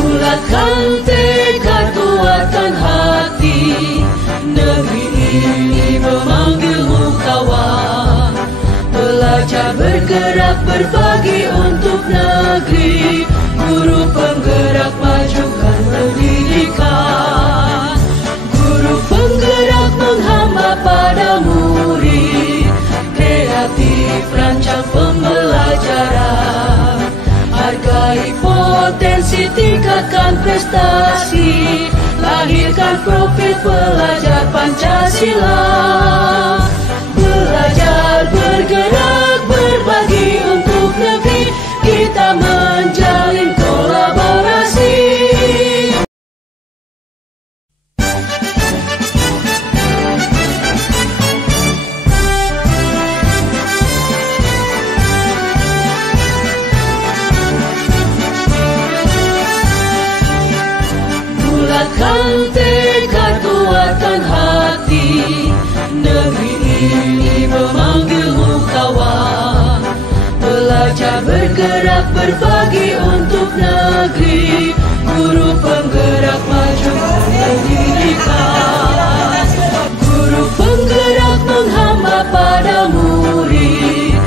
Bulatkan tekad, kuatkan hati, negeri ini memanggilmu kawan. Belajar, bergerak, berbagi untuk negeri, guru penggerak majukan pendidikan. Guru penggerak menghamba pada murid, kreatif rancang pembelajaran. Hargai potensi, tingkatkan prestasi, lahirkan profil pelajar Pancasila. Belajar, bergerak, berbagi untuk negeri, kita menjalin kolaborasi. Bulatkan tekad, kuatkan hati, negeri ini memanggilmu kawan. Belajar, bergerak, berbagi untuk negeri, guru penggerak majukan pendidikan. Guru penggerak menghamba pada murid.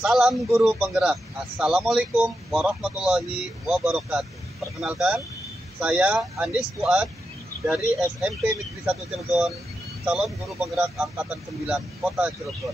Salam guru penggerak. Assalamualaikum warahmatullahi wabarakatuh. Perkenalkan, saya Andis Fuad dari SMP Negeri 1 Cilegon, calon guru penggerak Angkatan 9 Kota Cilegon.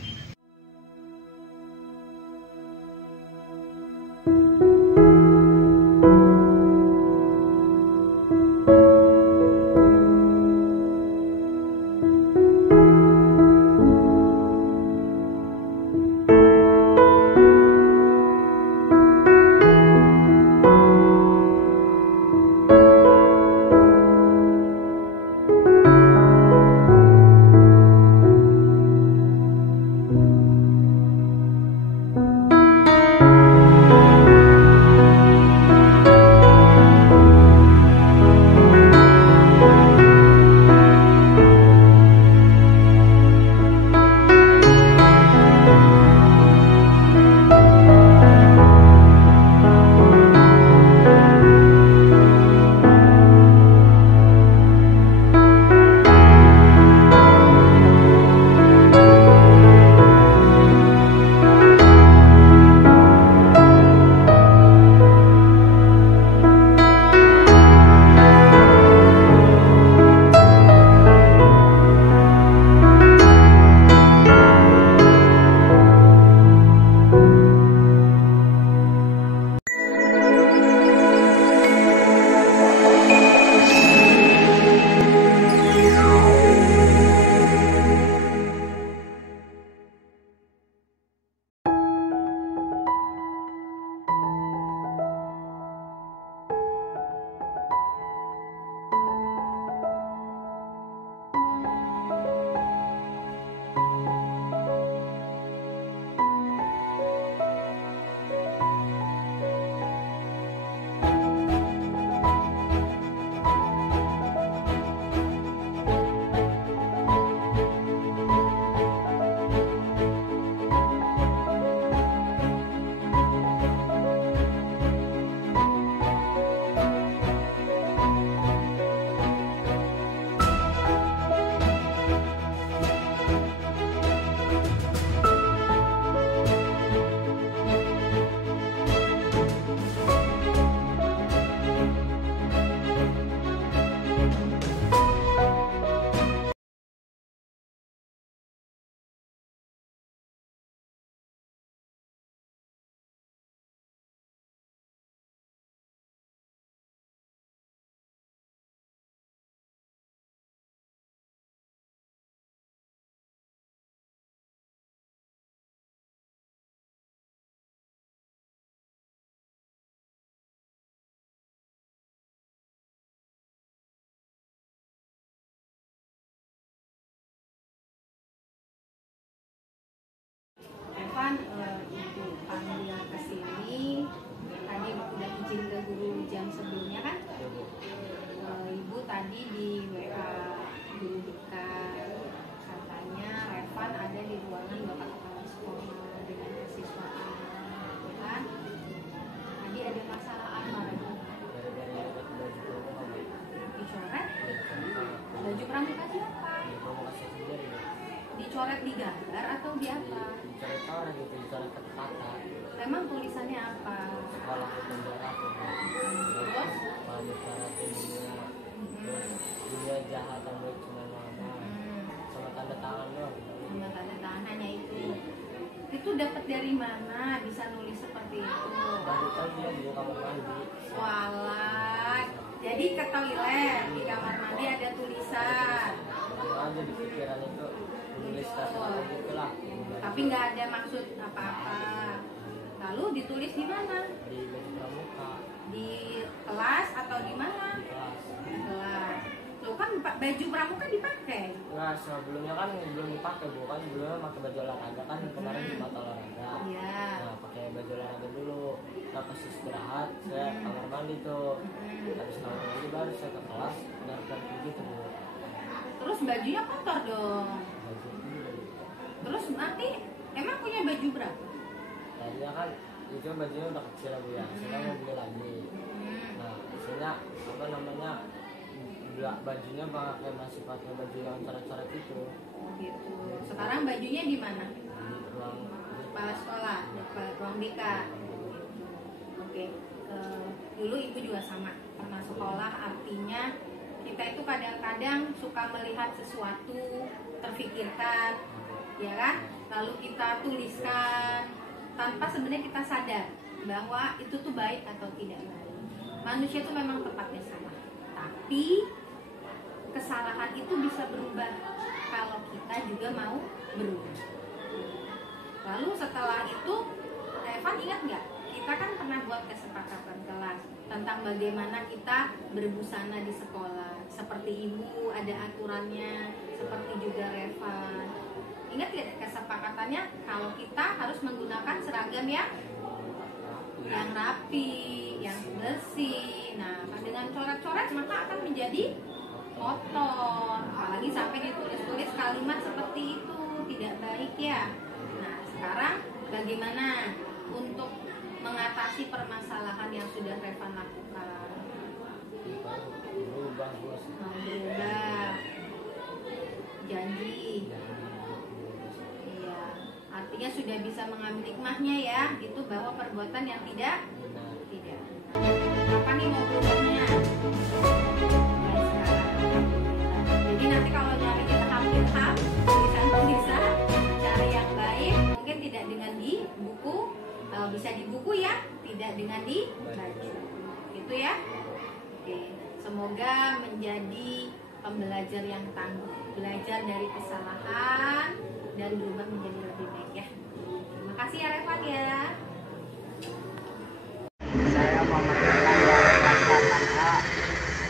izin ke guru jam sebelumnya kan? Ibu tadi di WA guru dekat, katanya Revan ada di ruangan Bapak Kepala Sekolah dengan kesiswaan, kan? Tadi ada masalah apa? Dicoret? Baju pramuka siapa? Dicoret di gambar atau di apa? Dicoret-coret gitu, dicoret kata-kata. Emang tulisannya apa? Sekolah penjara Terus? Terus dia jahat sampai cuma nama sama tanda tangan doang. Sama tanda tangan hanya itu. Itu dapat dari mana bisa nulis seperti itu? Dari tadi dia di kamar mandi. Walah, jadi ke toilet di kamar mandi ada tulisan. Itu aja di pikiran itu tulis kata-kata gitu lah. Tapi nggak ada maksud apa-apa. Lalu ditulis di mana? Di baju pramuka. Di kelas atau di mana? Di kelas. Tuh kan baju pramuka dipakai. Nah, sebelumnya kan belum dipakai, Bu. Kan sebelumnya pakai baju olahraga kan kemarin di mata olahraga. Iya. Nah, pakai baju olahraga dulu. Nah, pas istirahat saya kamar mandi tuh. Habis kamar mandi baru saya ke kelas dan gitu, Bu. Terus bajunya kotor dong. Baju Terus nanti emang punya baju berapa? tadinya kan itu bajunya udah kecil lah, Bu ya. Saya mau beli lagi. Nah, saya apa namanya bajunya masih pakai baju yang coret-coret itu. Oh gitu. Sekarang bajunya di mana? Di ruang Kepala sekolah, ruang BK. Oke. Dulu ibu juga sama pernah sekolah, artinya kita itu kadang-kadang suka melihat sesuatu, terfikirkan, ya kan? Lalu kita tuliskan tanpa sebenarnya kita sadar bahwa itu tuh baik atau tidak baik. Manusia itu memang tempatnya salah, tapi kesalahan itu bisa berubah kalau kita juga mau berubah. Lalu setelah itu, Evan ingat nggak? Kita kan pernah buat kesepakatan kelas tentang bagaimana kita berbusana di sekolah. Seperti ibu ada aturannya, seperti juga Revan. Ingat nggak kesepakatannya? Kalau kita harus menggunakan seragam yang rapi, yang bersih. Nah, dengan coret-coret maka akan menjadi kotor, apalagi sampai ditulis-tulis kalimat seperti itu, tidak baik ya. Nah, sekarang bagaimana untuk mengatasi permasalahan yang sudah Revan lakukan? berubah. Janji. Iya, artinya sudah bisa mengambil hikmahnya ya, itu bahwa perbuatan yang tidak. Apa nih mau berubahnya? Jadi nanti kalau nyari ilham, tulisan-tulisan, cari yang baik, mungkin tidak dengan di buku, bisa di buku ya, tidak dengan di baju, gitu ya. Oke, semoga menjadi pembelajar yang tangguh, belajar dari kesalahan dan berubah menjadi lebih baik ya. Terima kasih ya Revan ya. Saya karena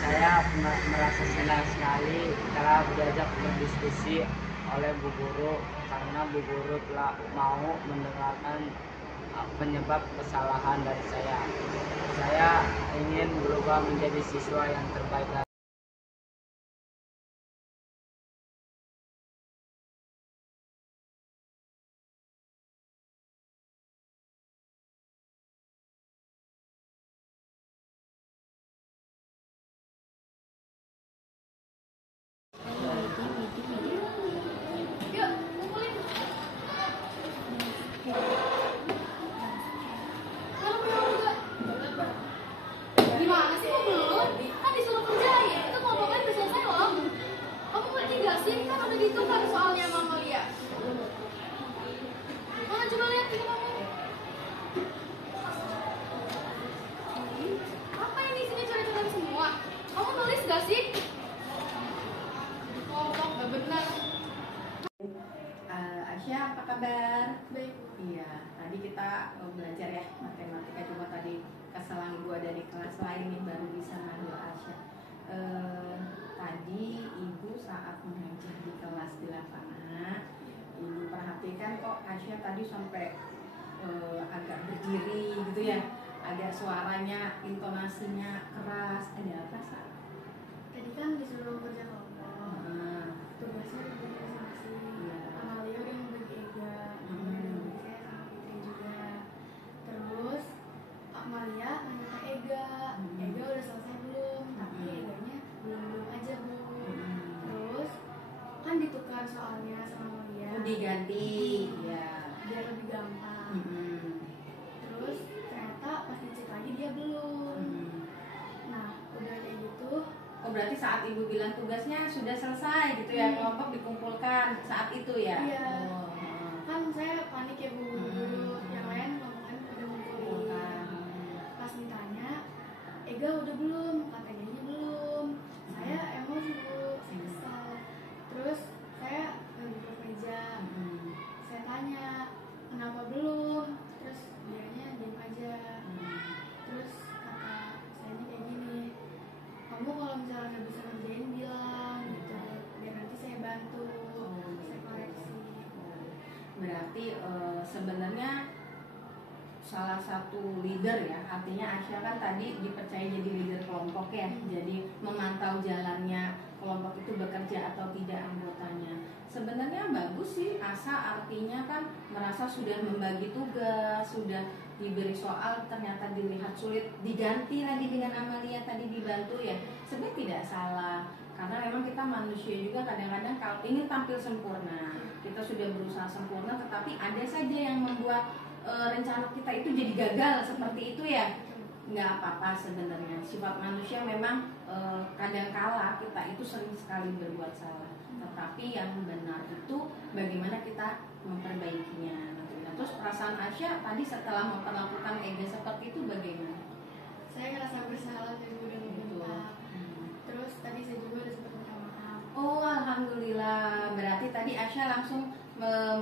saya merasa senang sekali telah diajak berdiskusi oleh Bu Guru, karena Bu Guru telah mau mendengarkan penyebab kesalahan dari saya. Saya ingin berubah menjadi siswa yang terbaik. Gimana sih kok belum? Kan disuruh kerjain, itu kelompoknya udah selesai loh. Kamu ngerti gak sih? Kan udah ditukar soalnya sama Amalia. Mana coba lihat ini kamu. Apa ini isinya coret-coret semua? Kamu nulis gak sih? Kelompok gak benar. Asya, apa kabar? Baik. Iya, tadi kita belajar ya matematika, cuma tadi kesalahan gua dari kelas lain nih baru bisa manggil Asya. Tadi ibu saat mengajar di kelas di lapangan, ibu perhatikan kok Asya tadi sampai agak berdiri gitu ya. ada suaranya, intonasinya keras. Ada apa, Sa? Tadi kan disuruh kerja kelompok. Tugasnya dibagi masing-masing. Amalia udah membagi Ega, membagi saya sama Fitri juga. Terus Amalia nanya ke Ega, Ega udah selesai belum? Tapi Eganya belum aja Bu. Terus kan ditukar soalnya sama Amalia. Diganti, ya. Biar lebih gampang. Terus ternyata pas dicek lagi dia belum. Nah udah kayak gitu. Oh, berarti saat ibu bilang tugasnya sudah selesai gitu ya, kelompok dikumpulkan saat itu ya? Iya. Kan saya panik ya Bu, yang lain ngomongin udah ngumpulin. Pas ditanya, Ega udah belum? Kata Eganya belum. Saya emosi Bu, saya kesal. Terus saya ngebuka meja. Saya tanya, kenapa belum? Terus dianya diam aja. Terus kata sayanya kayak gini, kamu kalau misalnya nggak bisa ngerjain bilang gitu, biar nanti saya bantu, saya koreksi. Berarti sebenarnya salah satu leader ya, artinya Asya kan tadi dipercaya jadi leader kelompok ya, jadi memantau jalannya kelompok itu bekerja atau tidak anggotanya. Sebenarnya bagus sih, Asa artinya kan merasa sudah membagi tugas, sudah diberi soal ternyata dilihat sulit, diganti lagi dengan Amalia tadi dibantu ya. Sebenarnya tidak salah, karena memang kita manusia juga kadang-kadang kalau ingin tampil sempurna, kita sudah berusaha sempurna, tetapi ada saja yang membuat rencana kita itu jadi gagal seperti itu ya. Nggak apa-apa sebenarnya, sifat manusia memang kadangkala kita itu sering sekali berbuat salah, tetapi yang benar itu bagaimana kita memperbaikinya. Terus perasaan Asya tadi setelah memperlakukan Ega seperti itu bagaimana? Saya ngerasa bersalah dan udah meminta. Terus tadi saya juga udah sempat minta maaf. Oh alhamdulillah, berarti tadi Asya langsung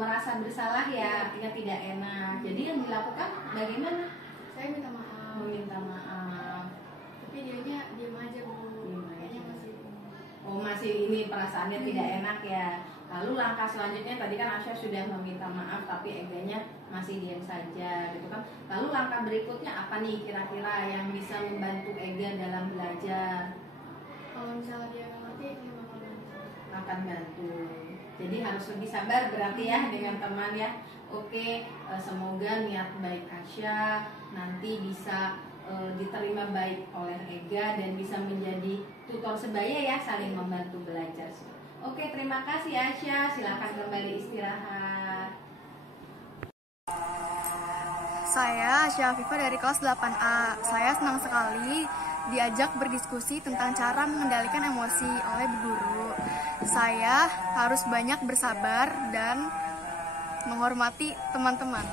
merasa bersalah ya, artinya tidak enak. Jadi yang dilakukan bagaimana? Saya minta maaf. Meminta maaf. Tapi dianya diam aja Bu. Kayaknya masih. Oh masih ini perasaannya tidak enak ya. Lalu langkah selanjutnya tadi kan Asya sudah meminta maaf tapi Eganya masih diam saja gitu kan. Lalu langkah berikutnya apa nih kira-kira yang bisa membantu Ega dalam belajar? Kalau misalnya dia nggak ngerti, dia bakal bantu. Akan bantu. Jadi harus lebih sabar berarti ya dengan teman ya. Oke, semoga niat baik Asya nanti bisa diterima baik oleh Ega dan bisa menjadi tutor sebaya ya, saling membantu belajar. Oke, terima kasih Asya. Silakan kembali istirahat. Saya Asya Afifah dari kelas 8A. Saya senang sekali diajak berdiskusi tentang cara mengendalikan emosi oleh Bu Guru. Saya harus banyak bersabar dan menghormati teman-teman.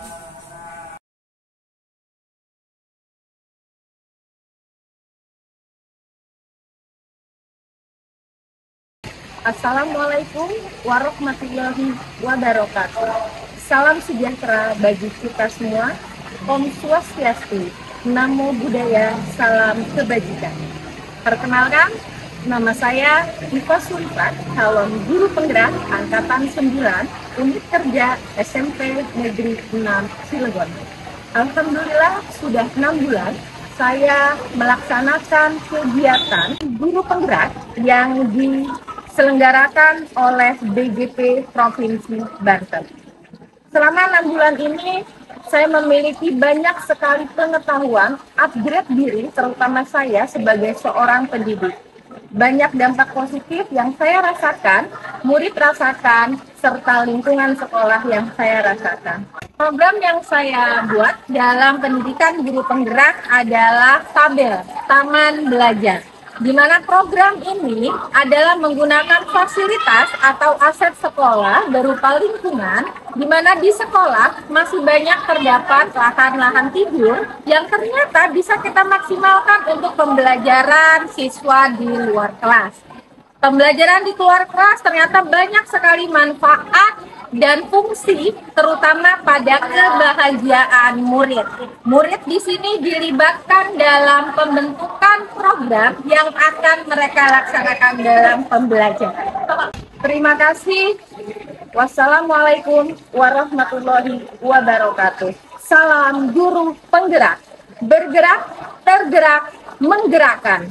Assalamualaikum warahmatullahi wabarakatuh. Salam sejahtera bagi kita semua. Om Swastiastu, Namo Buddhaya, salam kebajikan. Perkenalkan, nama saya Iva Sultan, calon guru penggerak Angkatan 9, Unit Kerja SMP Negeri 6 Cilegon. Alhamdulillah sudah 6 bulan saya melaksanakan kegiatan guru penggerak yang diselenggarakan oleh BGP Provinsi Banten. Selama 6 bulan ini, saya memiliki banyak sekali pengetahuan, upgrade diri, terutama saya sebagai seorang pendidik. Banyak dampak positif yang saya rasakan, murid rasakan, serta lingkungan sekolah yang saya rasakan. Program yang saya buat dalam pendidikan guru penggerak adalah Tabel, Taman Belajar. Di mana program ini adalah menggunakan fasilitas atau aset sekolah berupa lingkungan, di mana di sekolah masih banyak terdapat lahan-lahan tidur yang ternyata bisa kita maksimalkan untuk pembelajaran siswa di luar kelas. Pembelajaran di luar kelas ternyata banyak sekali manfaat dan fungsi, terutama pada kebahagiaan murid. Murid di sini dilibatkan dalam pembentukan program yang akan mereka laksanakan dalam pembelajaran. Terima kasih. Wassalamualaikum warahmatullahi wabarakatuh. Salam guru penggerak. Bergerak, tergerak, menggerakkan.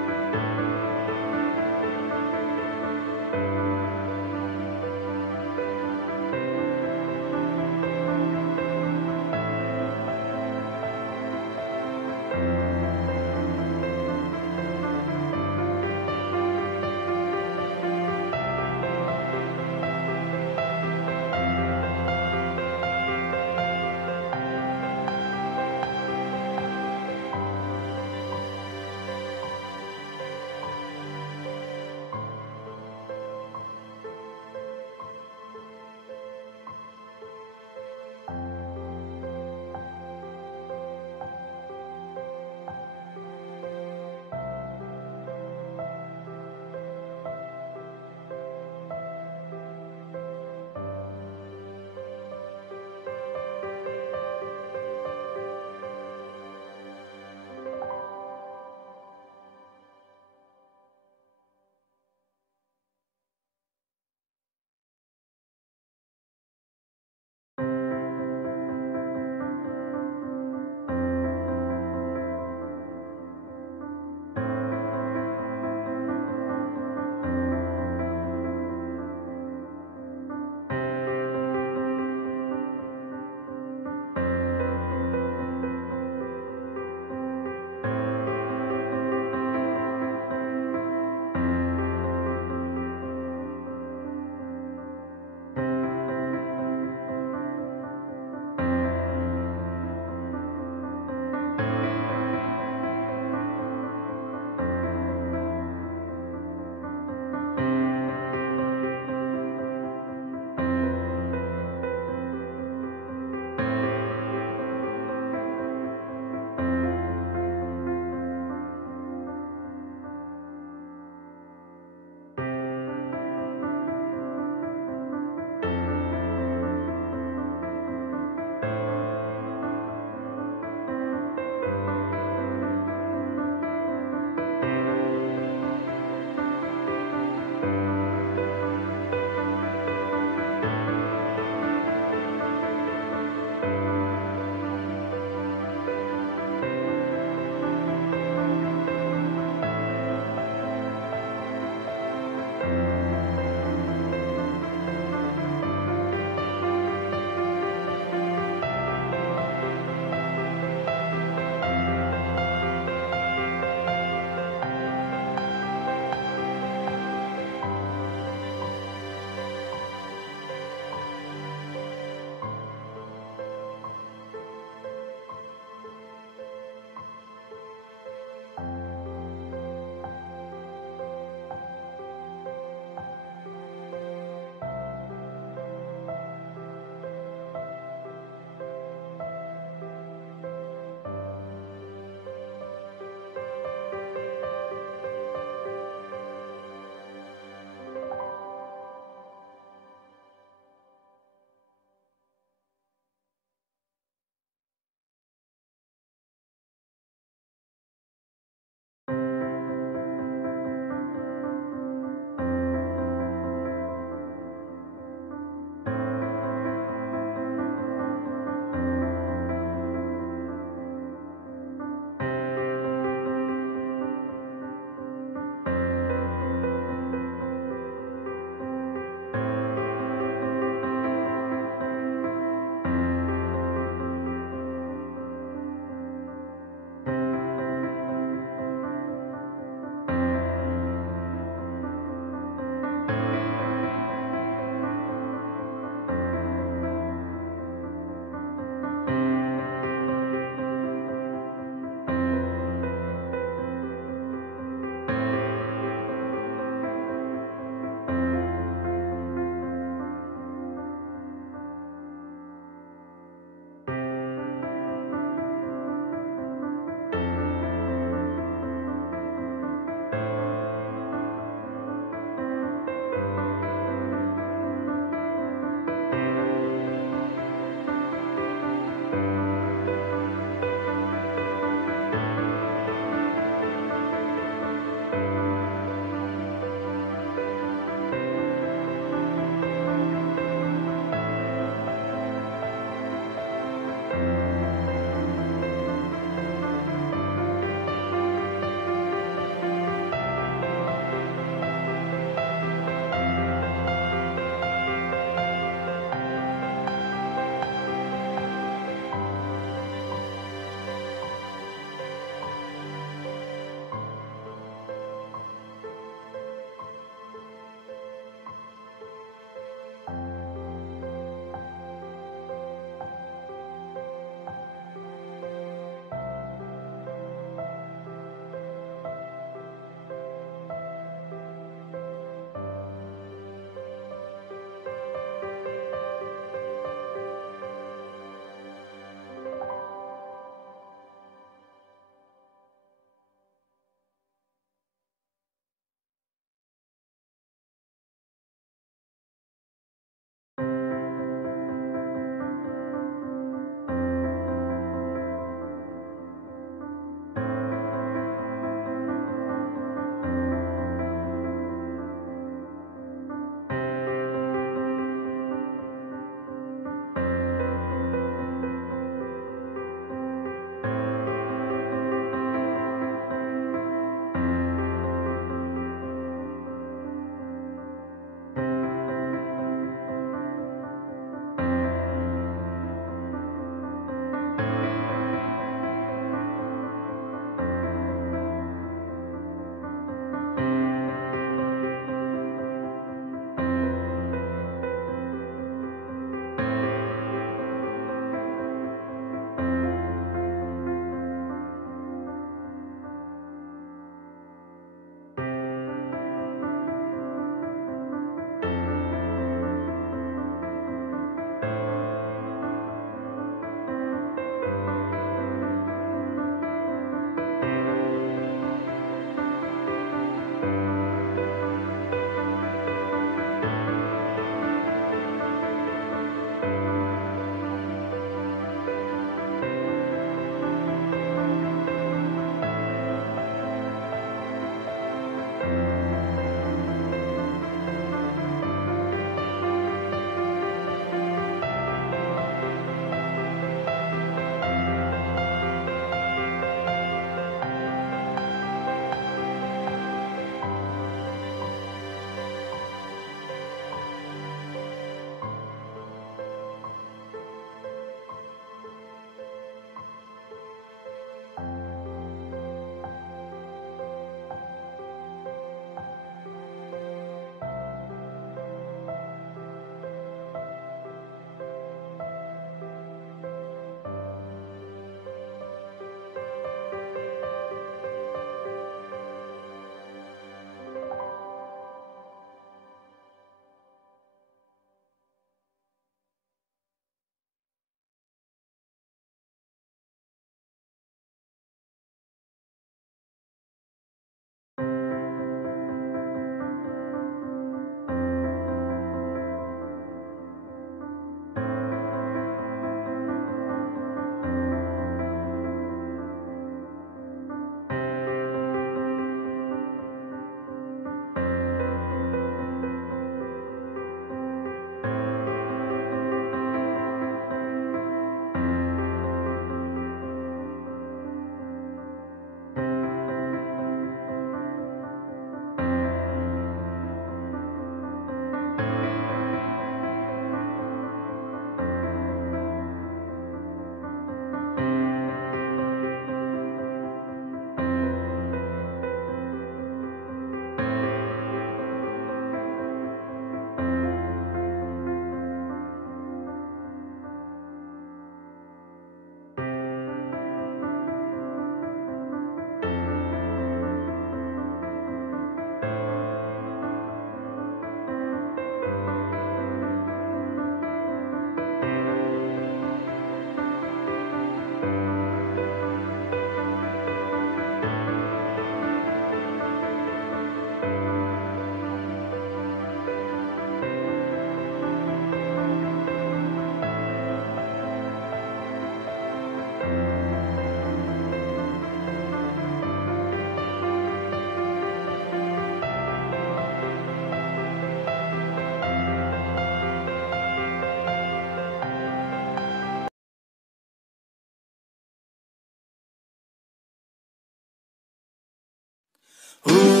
Tergerak,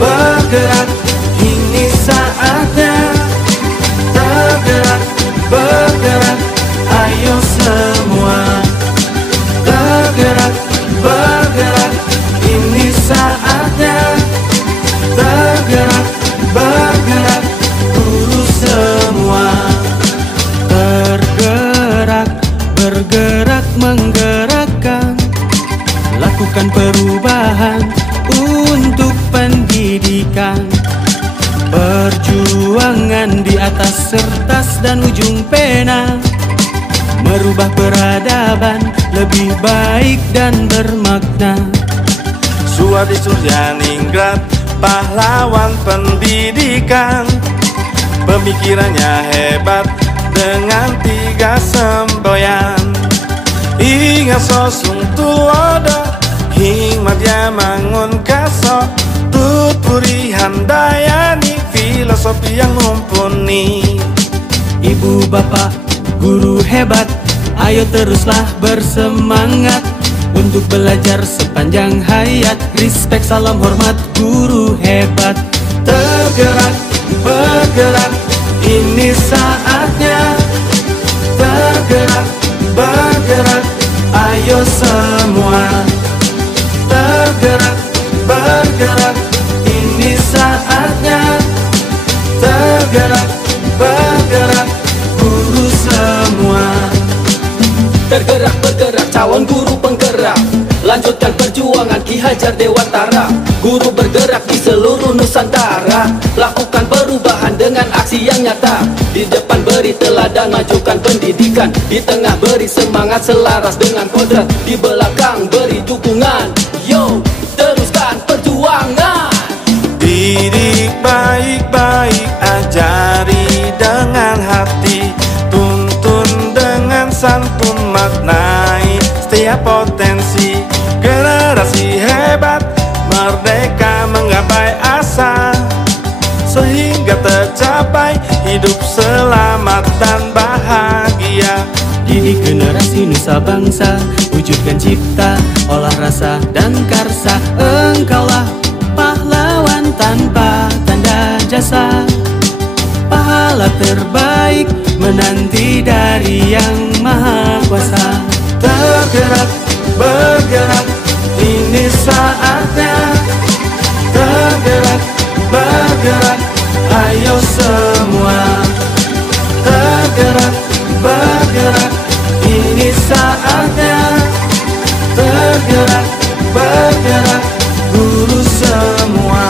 bergerak, ini saatnya. Tergerak, bergerak, ayo semua. Tergerak, bergerak, ini saatnya. Tergerak, bergerak, guru semua. Tergerak, bergerak, menggerakkan. Lakukan perubahan untuk pendidikan. Perjuangan di atas kertas dan ujung pena, merubah peradaban lebih baik dan bermakna. Suwardi Suryaningrat, pahlawan pendidikan. Pemikirannya hebat dengan 3 semboyan. Ingat sosung tulodo, hikmat dia mangun kaso. Tutpuri handayani, filosofi yang mumpuni. Ibu bapak guru hebat, ayo teruslah bersemangat untuk belajar sepanjang hayat. Respect, salam hormat, guru hebat. Tergerak, bergerak, ini saatnya. Tergerak, bergerak, ayo semua. Tergerak, bergerak, ini saatnya. Tergerak, bergerak, guru semua. Tergerak, bergerak, calon guru penggerak. Lanjutkan perjuangan Ki Hajar Dewantara. Guru bergerak di seluruh Nusantara. Lakukan perubahan dengan aksi yang nyata. Di depan beri teladan, majukan pendidikan. Di tengah beri semangat selaras dengan kodrat. Di belakang beri dukungan. Yo, teruskan perjuangan. Didik baik-baik, ajari dengan hati. Tuntun dengan santun, maknai setiap potensi. Generasi hebat, merdeka menggapai asa, sehingga tercapai hidup selamat dan bahagia. Didik generasi nusa bangsa, wujudkan cipta, olah rasa dan karsa. Engkaulah pahlawan tanpa tanda jasa. Pahala terbaik menanti dari Yang Maha Kuasa. Tergerak, bergerak, ini saatnya. Tergerak, bergerak, ayo semua. Tergerak, bergerak, ini saatnya. Tergerak, bergerak, guru semua.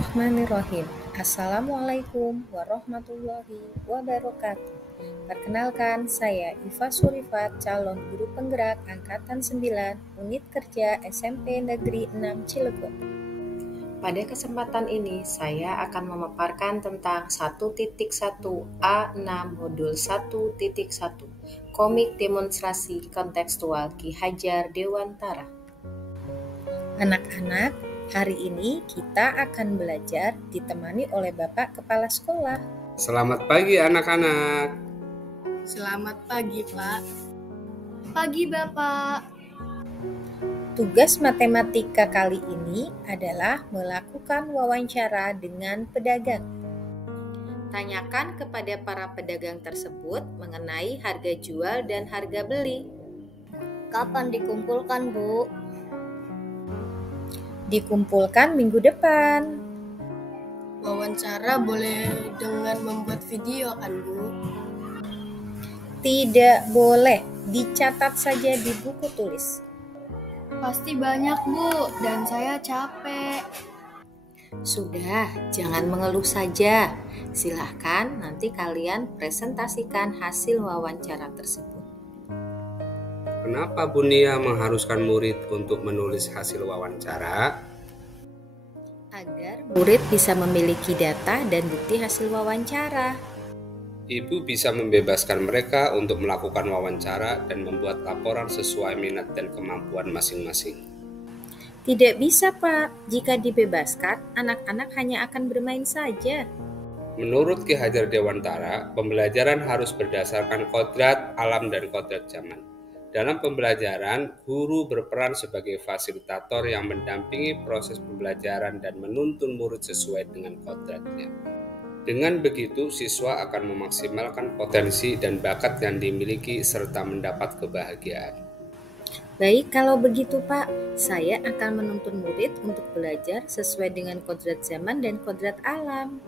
Bismillahirrahmanirrahim. Assalamualaikum warahmatullahi wabarakatuh. Perkenalkan, saya Iva Surifat, calon guru penggerak Angkatan 9, Unit Kerja SMP Negeri 6 Cilegon. Pada kesempatan ini, saya akan memaparkan tentang 1.1 A6 Modul 1.1 Komik Demonstrasi Kontekstual Ki Hajar Dewantara. Anak-anak, hari ini kita akan belajar ditemani oleh Bapak Kepala Sekolah. Selamat pagi anak-anak. Selamat pagi, Pak. Pagi, Bapak. Tugas matematika kali ini adalah melakukan wawancara dengan pedagang. Tanyakan kepada para pedagang tersebut mengenai harga jual dan harga beli. Kapan dikumpulkan, Bu? Dikumpulkan minggu depan. Wawancara boleh dengan membuat video kan, Bu? Tidak boleh, dicatat saja di buku tulis. Pasti banyak, Bu, dan saya capek. Sudah, jangan mengeluh saja. Silahkan nanti kalian presentasikan hasil wawancara tersebut. Kenapa Bu Nia mengharuskan murid untuk menulis hasil wawancara? Agar murid bisa memiliki data dan bukti hasil wawancara. Ibu bisa membebaskan mereka untuk melakukan wawancara dan membuat laporan sesuai minat dan kemampuan masing-masing. Tidak bisa, Pak. Jika dibebaskan, anak-anak hanya akan bermain saja. Menurut Ki Hajar Dewantara, pembelajaran harus berdasarkan kodrat alam dan kodrat zaman. Dalam pembelajaran, guru berperan sebagai fasilitator yang mendampingi proses pembelajaran dan menuntun murid sesuai dengan kodratnya. Dengan begitu, siswa akan memaksimalkan potensi dan bakat yang dimiliki serta mendapat kebahagiaan. Baik, kalau begitu Pak, saya akan menuntun murid untuk belajar sesuai dengan kodrat zaman dan kodrat alam.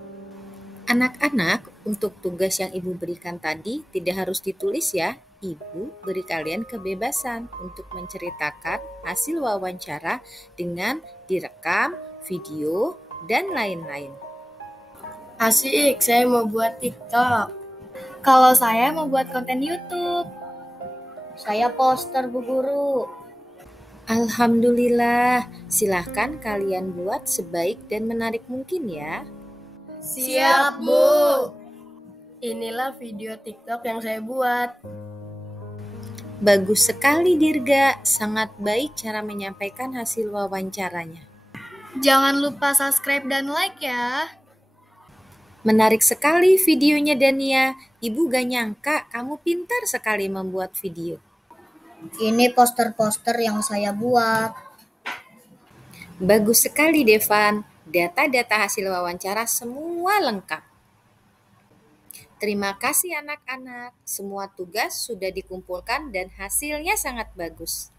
Anak-anak, untuk tugas yang Ibu berikan tadi tidak harus ditulis ya. Ibu beri kalian kebebasan untuk menceritakan hasil wawancara dengan direkam, video, dan lain-lain. Asik, saya mau buat TikTok. Kalau saya mau buat konten YouTube. Saya poster, Bu Guru. Alhamdulillah, silahkan kalian buat sebaik dan menarik mungkin ya. Siap, Bu. Inilah video TikTok yang saya buat. Bagus sekali Dirga, sangat baik cara menyampaikan hasil wawancaranya. Jangan lupa subscribe dan like ya. Menarik sekali videonya Dania. Ibu gak nyangka kamu pintar sekali membuat video. Ini poster-poster yang saya buat. Bagus sekali Devan. Data-data hasil wawancara semua lengkap. Terima kasih anak-anak. Semua tugas sudah dikumpulkan dan hasilnya sangat bagus.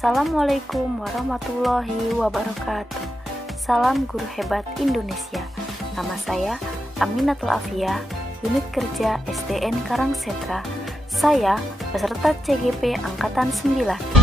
Assalamualaikum warahmatullahi wabarakatuh. Salam guru hebat Indonesia. Nama saya Aminatul Afia, unit kerja SDN Karangsentra. Saya peserta CGP Angkatan 9.